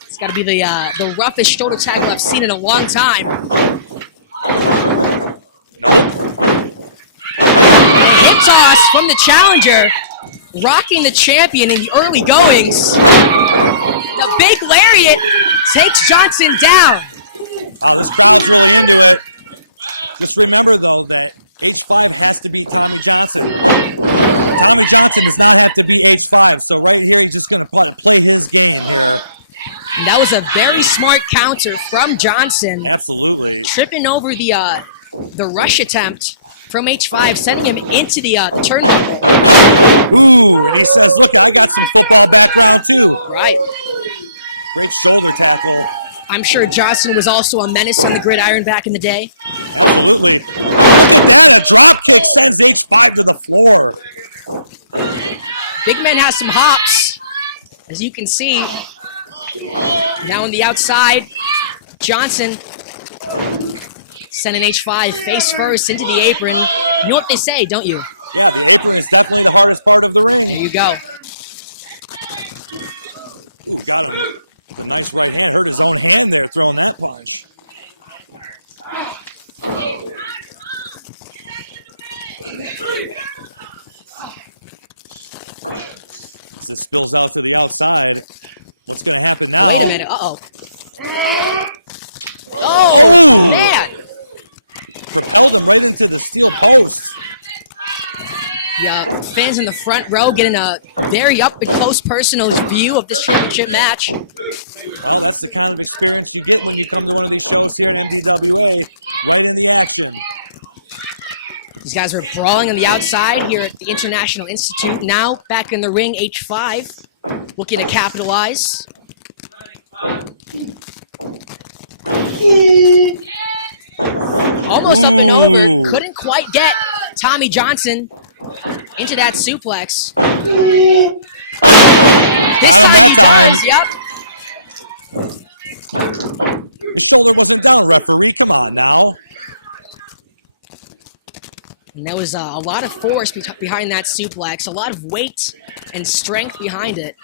It's got to be the roughest shoulder tackle I've seen in a long time. A hip toss from the challenger. Rocking the champion in the early goings. The big lariat takes Johnson down. And that was a very smart counter from Johnson, tripping over the rush attempt from H5, sending him into the turnbuckle. Right. I'm sure Johnson was also a menace on the gridiron back in the day. Big man has some hops, as you can see. Now on the outside, Johnson sending H5 face first into the apron. You know what they say, don't you? There you go. Oh, wait a minute. Uh-oh. Oh, man! Yeah, fans in the front row getting a very up-and-close personal view of this championship match. These guys are brawling on the outside here at the International Institute. Now, back in the ring, H5, looking to capitalize. Almost up and over. Couldn't quite get Tommy Johnson into that suplex. This time he does, yep. And there was a lot of force behind that suplex, a lot of weight and strength behind it.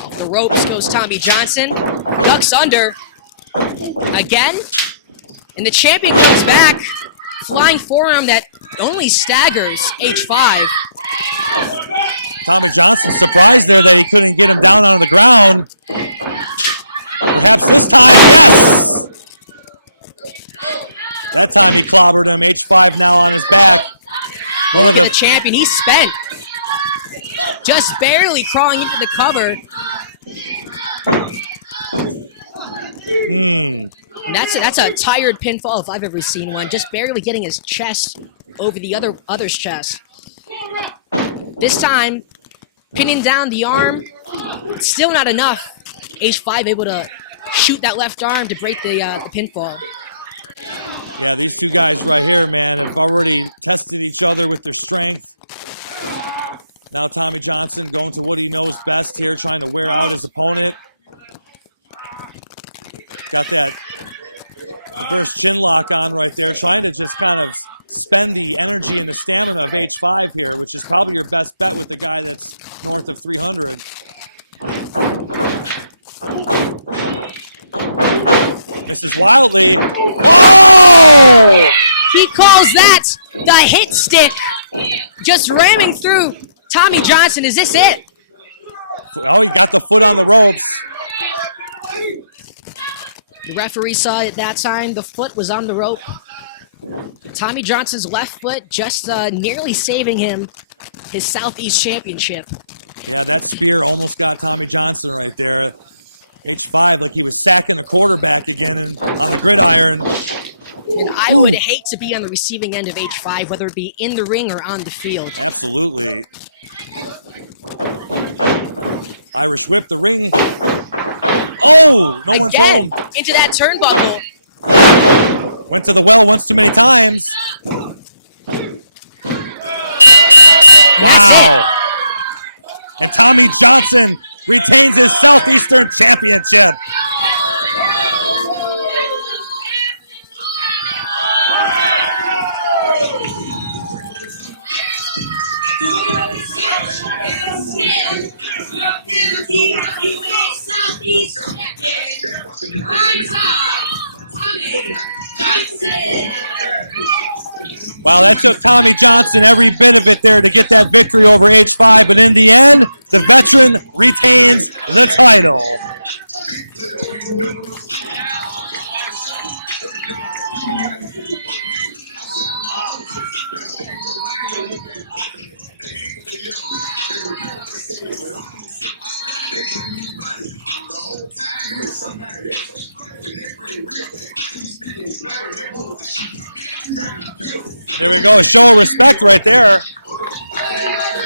Off the ropes goes Tommy Johnson, ducks under again, and the champion comes back, flying forearm that only staggers H5. But look at the champion, he's spent. Just barely crawling into the cover. And that's a tired pinfall if I've ever seen one. Just barely getting his chest over the other's chest. This time, pinning down the arm. Still not enough. H5 able to shoot that left arm to break the pinfall. He calls that the hit stick Just ramming through Tommy Johnson. Is this it? The referee saw it that time. The foot was on the rope. Tommy Johnson's left foot just nearly saving him his Southeast Championship. And I would hate to be on the receiving end of H5, whether it be in the ring or on the field. Again, into that turnbuckle. And that's it.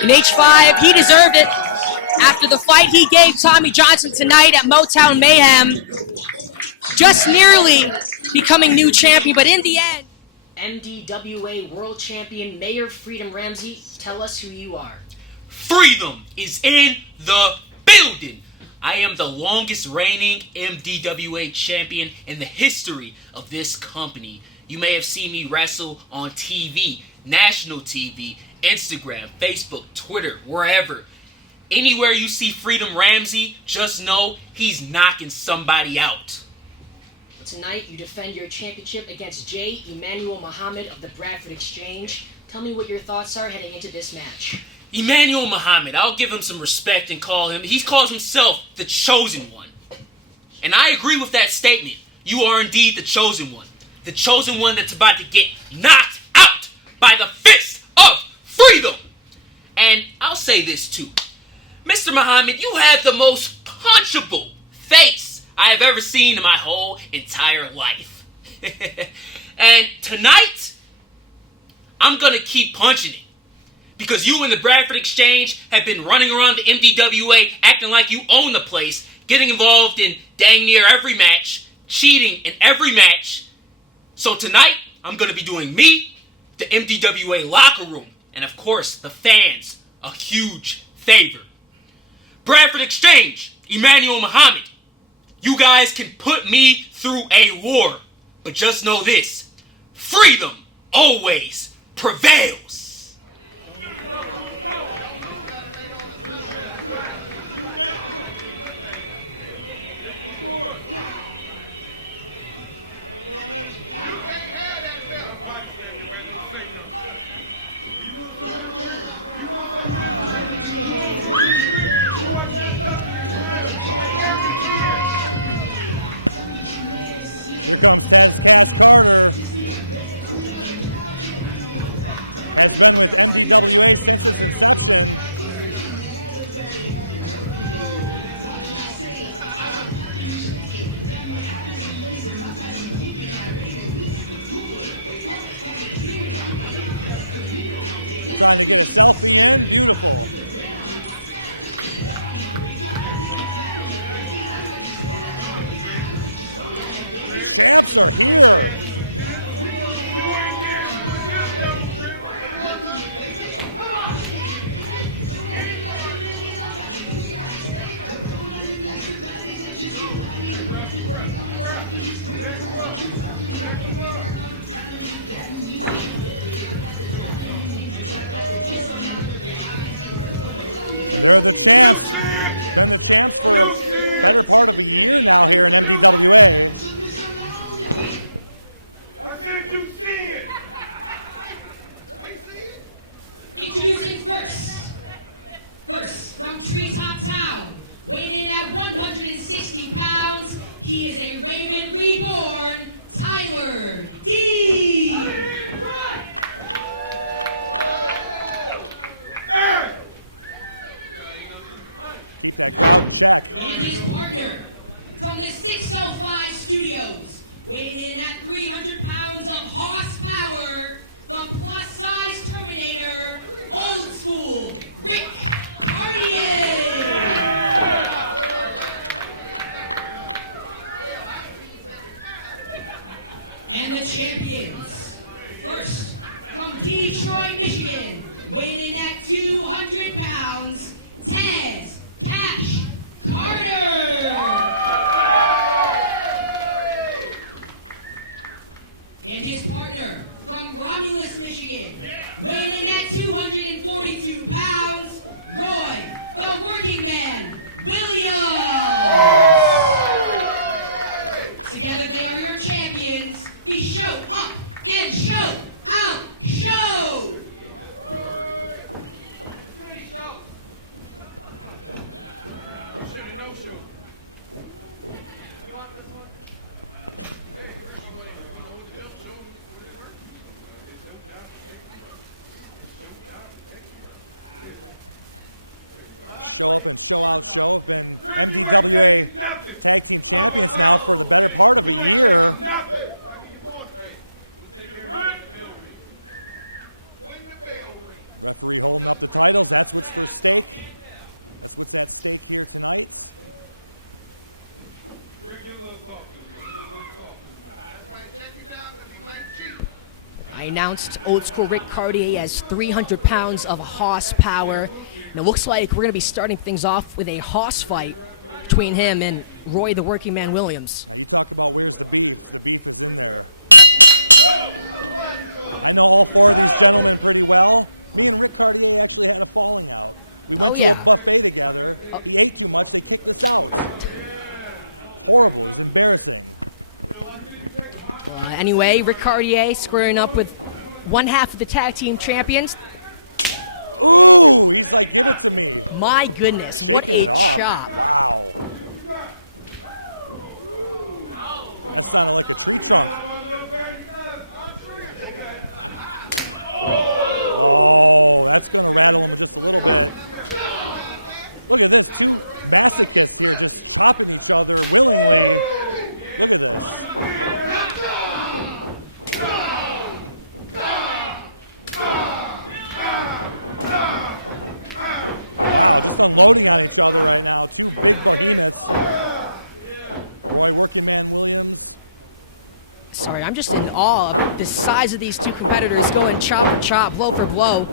In H5, he deserved it. After the fight he gave Tommy Johnson tonight at MOTOWN Mayhem, just nearly becoming new champion, but in the end, MDWA World Champion Mayor Freedom Ramsey, tell us who you are. Freedom is in the building. I am the longest reigning MDWA champion in the history of this company. You may have seen me wrestle on TV, national TV, Instagram, Facebook, Twitter, wherever. Anywhere you see Freedom Ramsey, just know he's knocking somebody out. Tonight, you defend your championship against J. Emmanuel Muhammad of the Bradford Exchange. Tell me what your thoughts are heading into this match. Emmanuel Muhammad, I'll give him some respect and call him, he calls himself the Chosen One. And I agree with that statement. You are indeed the Chosen One. The Chosen One that's about to get knocked out by the fist of freedom. And I'll say this too. Mr. Muhammad, you have the most punchable face I have ever seen in my whole entire life. And tonight, I'm going to keep punching it. Because you and the Bradford Exchange have been running around the MDWA acting like you own the place, getting involved in dang near every match, cheating in every match. So tonight, I'm going to be doing me, the MDWA locker room, and of course, the fans, a huge favor. Bradford Exchange, Emmanuel Muhammad, you guys can put me through a war, but just know this, freedom always prevails. 242 pounds, Roy, the working man, Williams. Together they are your champions. We show up and show out. Show! Rick, you ain't taking nothing. How about that? You ain't taking nothing. I announced Old School Rick Cartier as 300 pounds of horsepower. And it looks like we're going to be starting things off with a hoss fight between him and Roy the Working Man Williams. Oh, yeah. Anyway, Rick Cartier squaring up with one half of the tag team champions. My goodness, what a chop. Sorry, I'm just in awe of the size of these two competitors going chop for chop, blow for blow.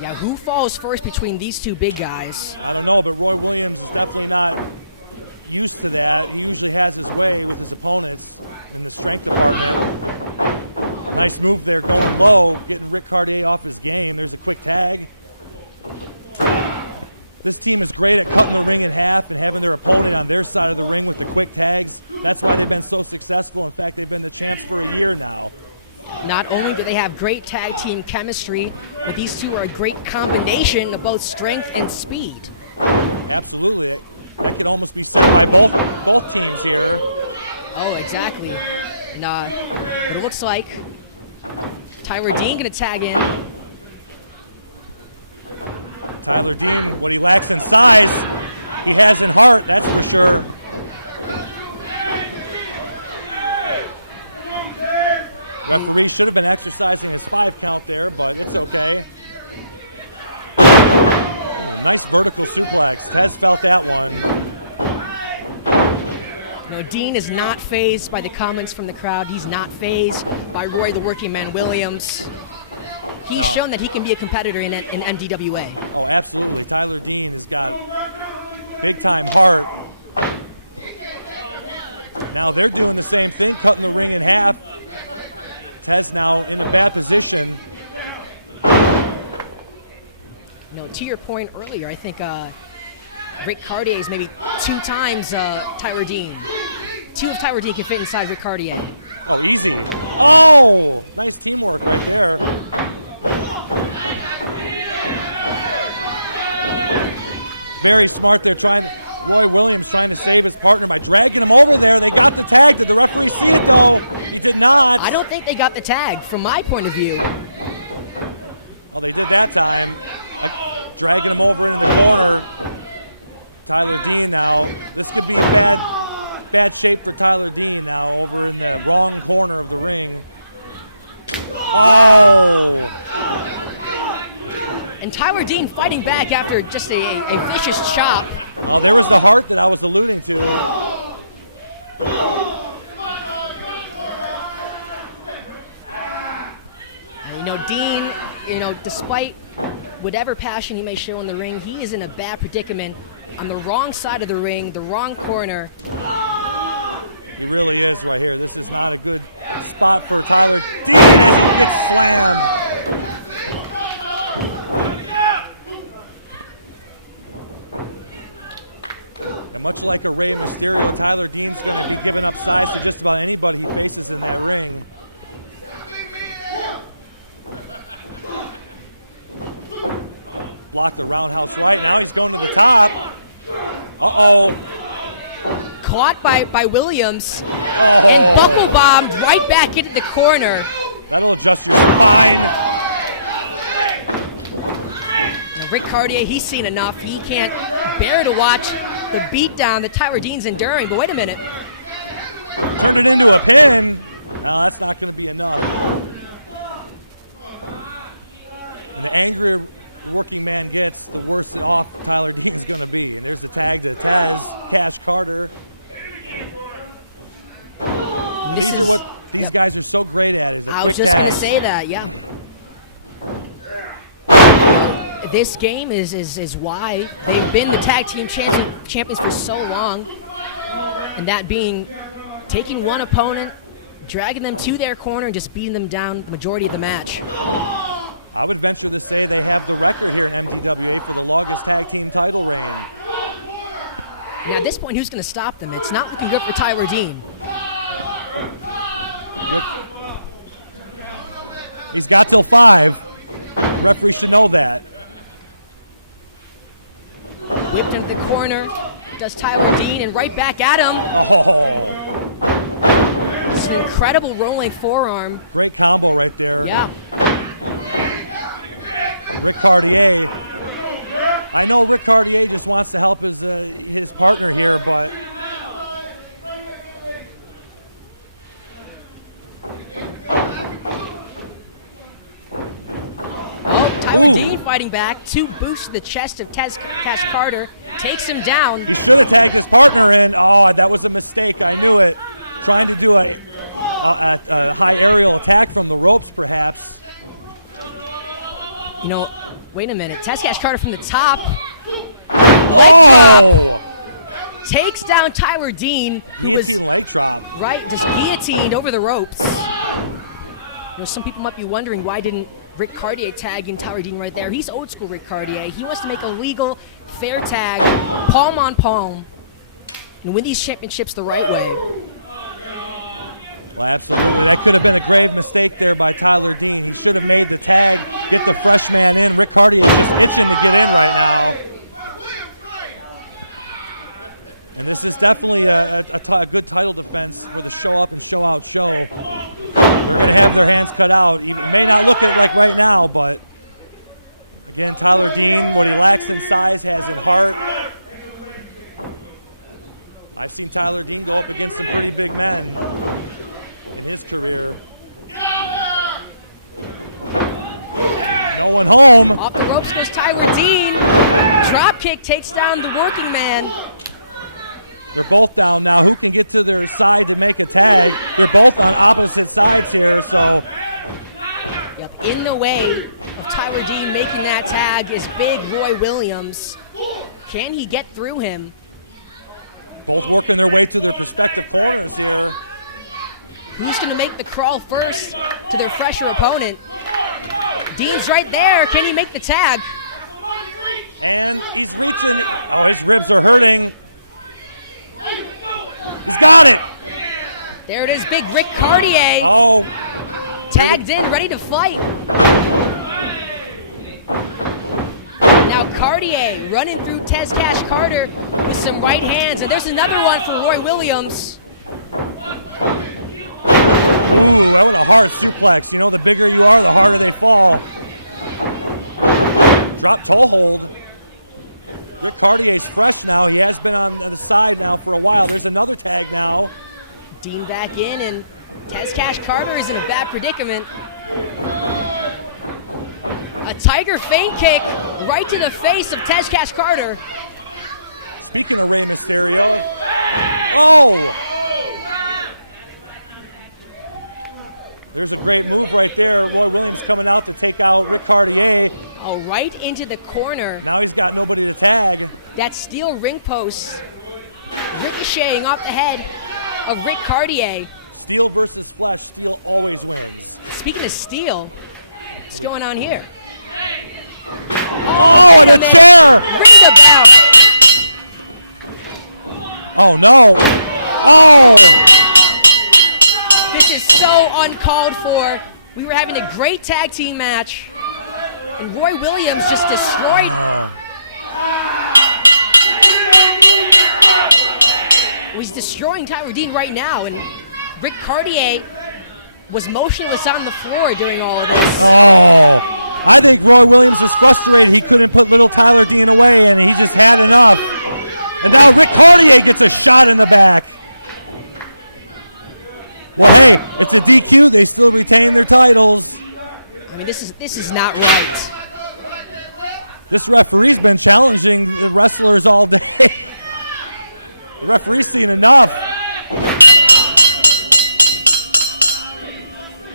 Yeah, who falls first between these two big guys? Not only do they have great tag team chemistry, but these two are a great combination of both strength and speed. Oh, exactly. And, but it looks like Tyler Dean gonna tag in. And no, Dean is not fazed by the comments from the crowd. He's not fazed by Roy the Working Man Williams. He's shown that he can be a competitor in MDWA. No, to your point earlier, I think Rick Cartier is maybe 2 times Tyler Dean. 2 of Tyler Dean can fit inside Rick Cartier. I don't think they got the tag from my point of view. And Tyler Dean fighting back after just a vicious chop. And, Dean, despite whatever passion he may show in the ring, he is in a bad predicament on the wrong side of the ring, the wrong corner. Caught by Williams and buckle bombed right back into the corner. Now, Rick Cartier, he's seen enough. He can't bear to watch the beatdown that Tyler Dean's enduring. But wait a minute. This is, yep. I was just gonna say that, yeah. This game is why they've been the tag team champions for so long, and that being taking one opponent, dragging them to their corner, and just beating them down the majority of the match. Now at this point, who's gonna stop them? It's not looking good for Tyler Dean. Whipped into the corner, does Tyler Dean, and right back at him. It's an incredible rolling forearm. Yeah. Tyler Dean fighting back. 2 boosts to the chest of Tez Cash Carter. Takes him down. You know, wait a minute. Tez Cash Carter from the top. Leg drop. Takes down Tyler Dean, who was just guillotined over the ropes. You know, some people might be wondering, why didn't Rick Cartier tagging Tyler Dean right there? He's old school Rick Cartier. He wants to make a legal, fair tag, palm on palm, and win these championships the right way. Off the ropes goes Tyler Dean. Dropkick takes down the working man. Yep, in the way of Tyler Dean making that tag is big Roy Williams. Can he get through him? Who's going to make the crawl first to their fresher opponent? Dean's right there. Can he make the tag? There it is, big Rick Cartier. Tagged in, ready to fight. Now Cartier running through Tez Cash Carter with some right hands. And there's another one for Roy Williams. Dean back in, and Tez Cash Carter is in a bad predicament. A tiger feint kick right to the face of Tez Cash Carter. Oh, right into the corner. That steel ring post ricocheting off the head of Rick Cartier. Speaking of steel, what's going on here? Oh, wait a minute. Ring the bell. This is so uncalled for. We were having a great tag team match, and Roy Williams just destroyed. He's destroying Tyler Dean right now, and Rick Cartier was motionless on the floor during all of this. I mean, this is not right.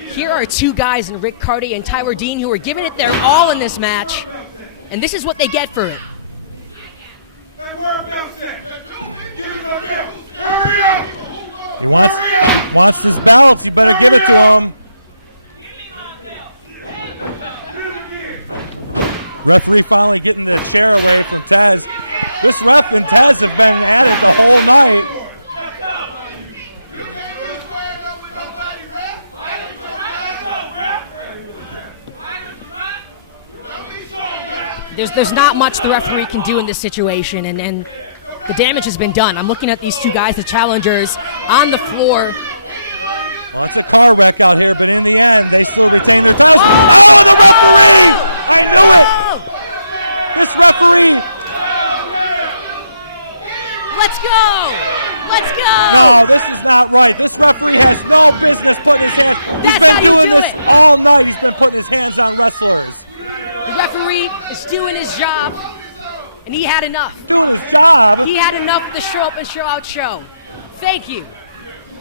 Here are two guys in Rick Cartier and Tyler Dean who are giving it their all in this match, and this is what they get for it. Hey, where are belts at? Give me the belts. Hurry up! Hurry up! Hurry up! Give me my belt. Get him again. Referee falling, getting the chair there inside. This wrestling has to bang out the whole night. You can't be squaring up with nobody, ref. There's not much the referee can do in this situation, and the damage has been done. I'm looking at these two guys, the challengers, on the floor. Oh! Oh! Let's go! Let's go! That's how you do it! The referee is doing his job, and he had enough. He had enough of the show up and show out show. Thank you.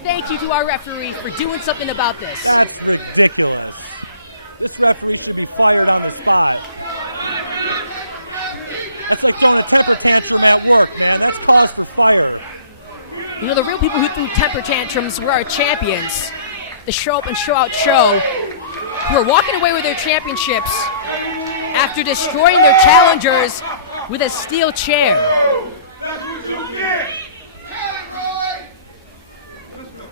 Thank you to our referee for doing something about this. You know, the real people who threw temper tantrums were our champions. The show up and show out show, who are walking away with their championships after destroying their challengers with a steel chair. That's what you get. Tell it, Roy. Let's go.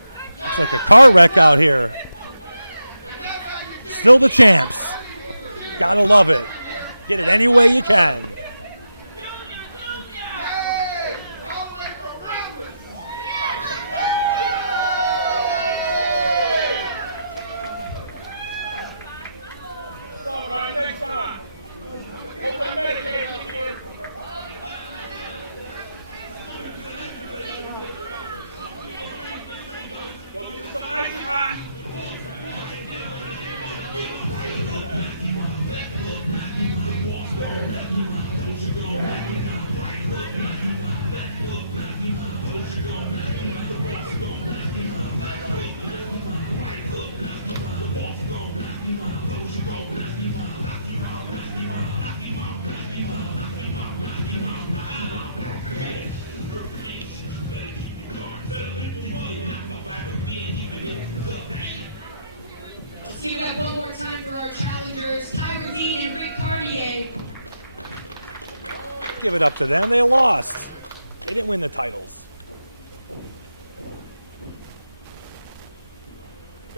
That's how you jig it. I need to get the chair. That's good. Hey, all the way from Ramblin'. All right, next time. I'm gonna get my medication here. Go get you some icy hot. Let's give it up one more time for our challengers, Tyler Dean and Rick Cartier.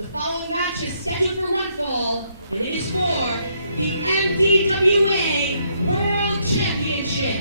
The following match is scheduled for one fall, and it is for the MDWA World Championship.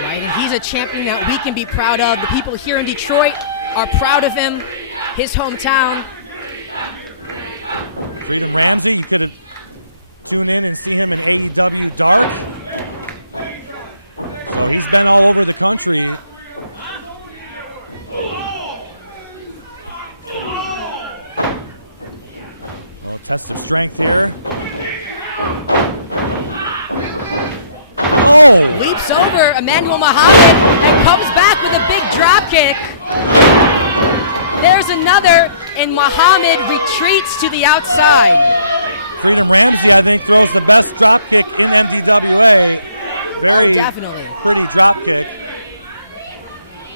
Right, and he's a champion that we can be proud of. The people here in Detroit are proud of him, his hometown. Leaps over Emmanuel Muhammad and comes back with a big drop kick. There's another, and Muhammad retreats to the outside. Oh, definitely.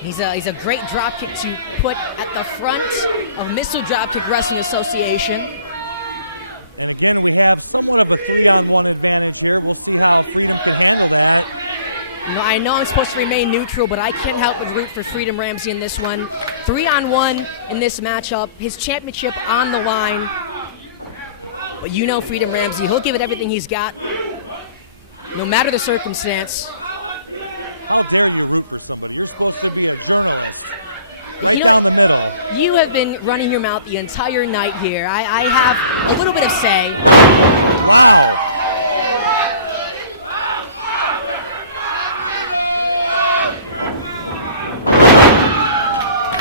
He's a great drop kick to put at the front of Missile Dropkick Wrestling Association. You know, I know I'm supposed to remain neutral, but I can't help but root for Freedom Ramsey in this one. 3-on-1 in this matchup. His championship on the line. But you know Freedom Ramsey, he'll give it everything he's got, no matter the circumstance. You know, you have been running your mouth the entire night here. I have a little bit of say.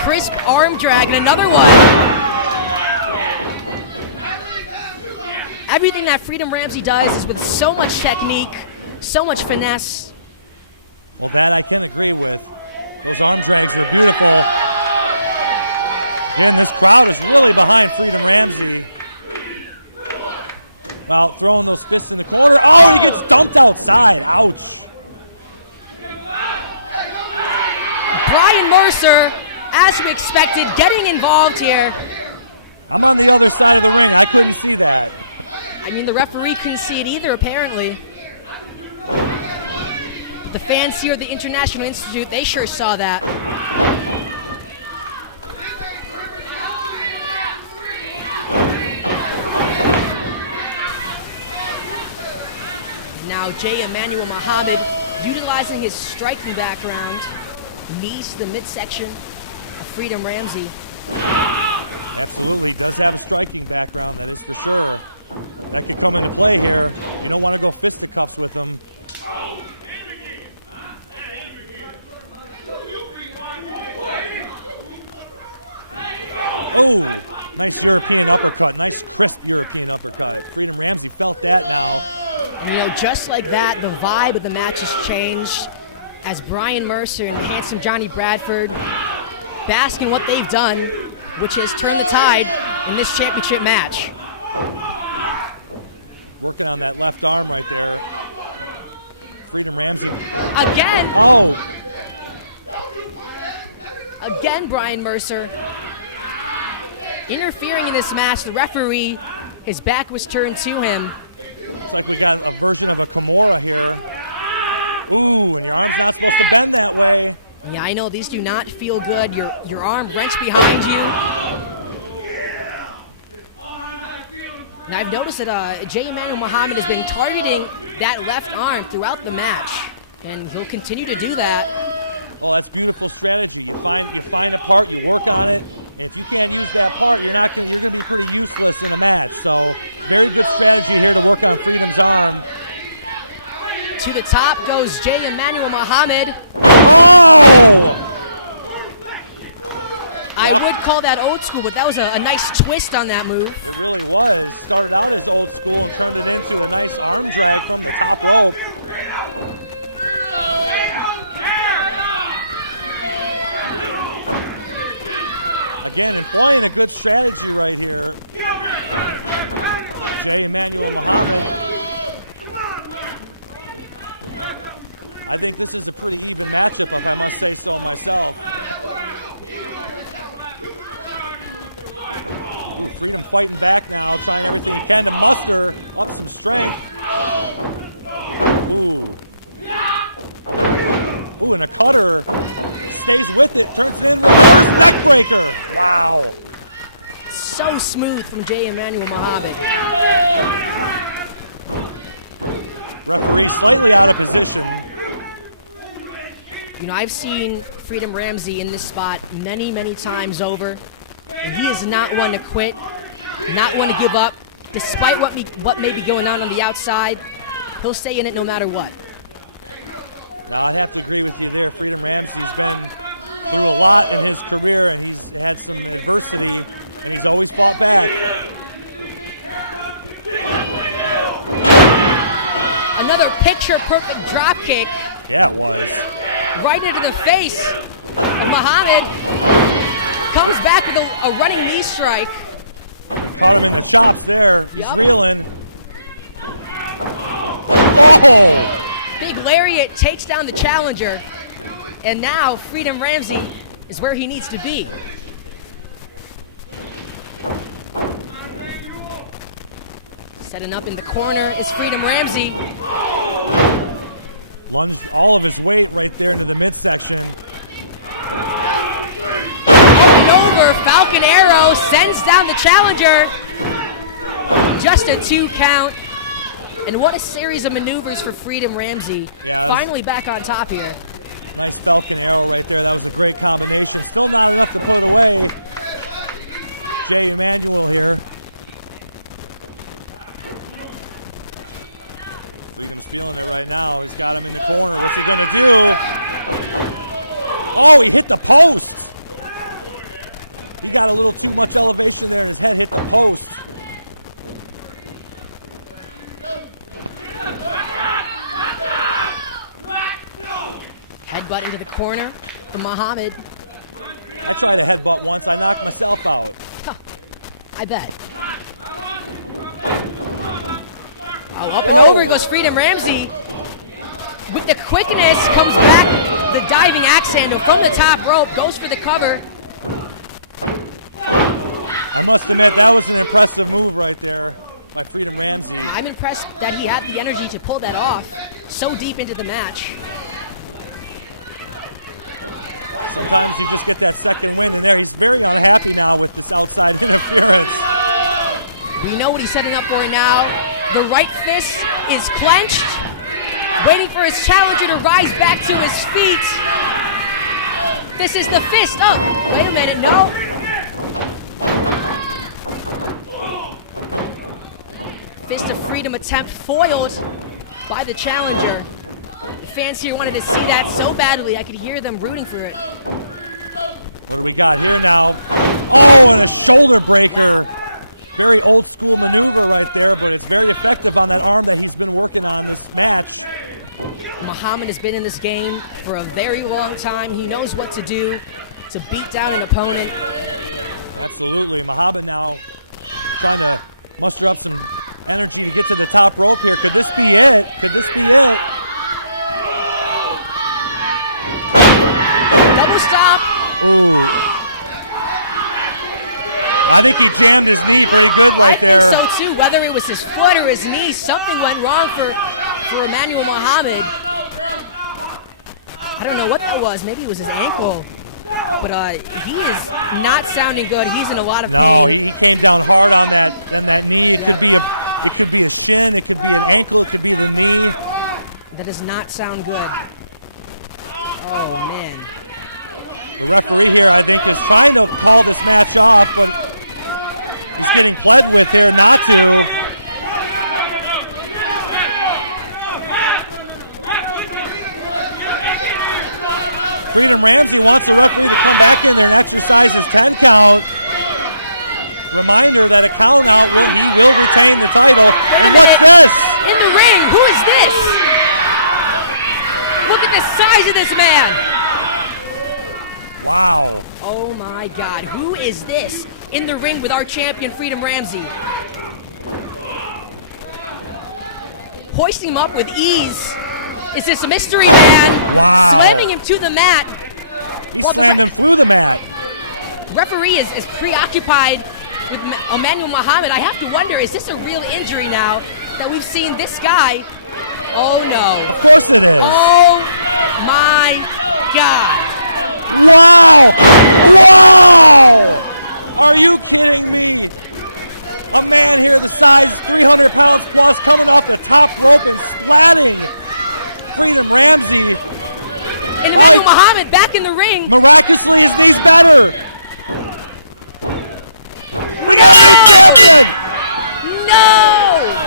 Crisp arm drag and another one. Everything that Freedom Ramsey does is with so much technique, so much finesse. Brian Mercer, as we expected, getting involved here. I mean, the referee couldn't see it either, apparently. But the fans here at the International Institute, they sure saw that. And now J. Emmanuel Muhammad, utilizing his striking background, knees to the midsection of Freedom Ramsey. You know, just like that, the vibe of the match has changed as Brian Mercer and handsome Johnny Bradford bask in what they've done, which has turned the tide in this championship match. Again, Brian Mercer interfering in this match. The referee, his back was turned to him. Yeah, I know these do not feel good. Your arm wrenched behind you. And I've noticed that J. Emmanuel Muhammad has been targeting that left arm throughout the match, and he'll continue to do that. To the top goes J. Emmanuel Muhammad. I would call that old school, but that was a nice twist on that move. They don't care about you, Freedom! They don't care! Come on, man! smooth from J. Emmanuel Muhammad. You know, I've seen Freedom Ramsey in this spot many, many times over, and he is not one to quit, not one to give up. Despite what may be going on the outside, he'll stay in it no matter what. Another picture-perfect drop kick right into the face of Muhammad. Comes back with a running knee strike. Yup. Big lariat takes down the challenger. And now Freedom Ramsey is where he needs to be. Setting up in the corner is Freedom Ramsey. Over, Falcon Arrow sends down the challenger. Just a 2 count. And what a series of maneuvers for Freedom Ramsey. Finally back on top here. Headbutt into the corner from Muhammad. Huh, I bet. Oh, up and over goes Freedom Ramsey. With the quickness comes back the diving axe handle from the top rope. Goes for the cover. I'm impressed that he had the energy to pull that off so deep into the match. We know what he's setting up for now. The right fist is clenched, waiting for his challenger to rise back to his feet. This is the fist. Oh, wait a minute, no. Fist of Freedom attempt foiled by the challenger. The fans here wanted to see that so badly. I could hear them rooting for it. Wow. Muhammad has been in this game for a very long time. He knows what to do to beat down an opponent. Double stop. I think so too. Whether it was his foot or his knee, something went wrong for Emmanuel Muhammad. I don't know what that was. Maybe it was his ankle. But he is not sounding good. He's in a lot of pain. Yep. That does not sound good. Oh, man. Wait a minute. In the ring, who is this? Look at the size of this man. Oh my God, who is this in the ring with our champion, Freedom Ramsey? Hoisting him up with ease. Is this a mystery man? Slamming him to the mat while the referee is preoccupied with Emmanuel Muhammad. I have to wonder, is this a real injury now that we've seen this guy? Oh no. Oh my God. Muhammad back in the ring. No! No!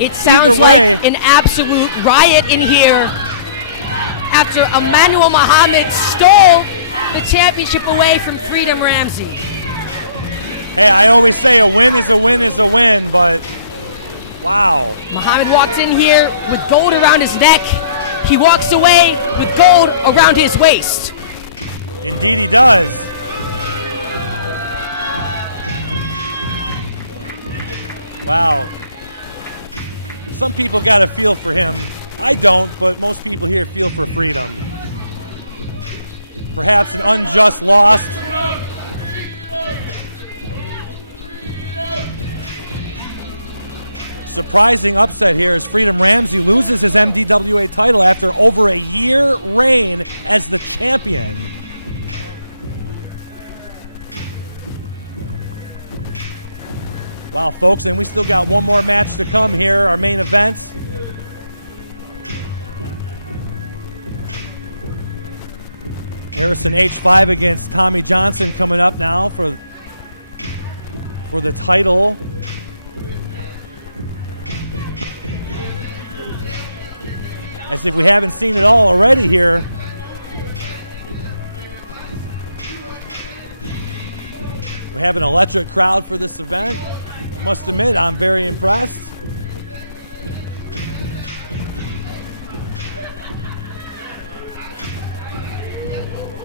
It sounds like an absolute riot in here after Emmanuel Muhammad stole the championship away from Freedom Ramsey. Muhammad walks in here with gold around his neck. He walks away with gold around his waist.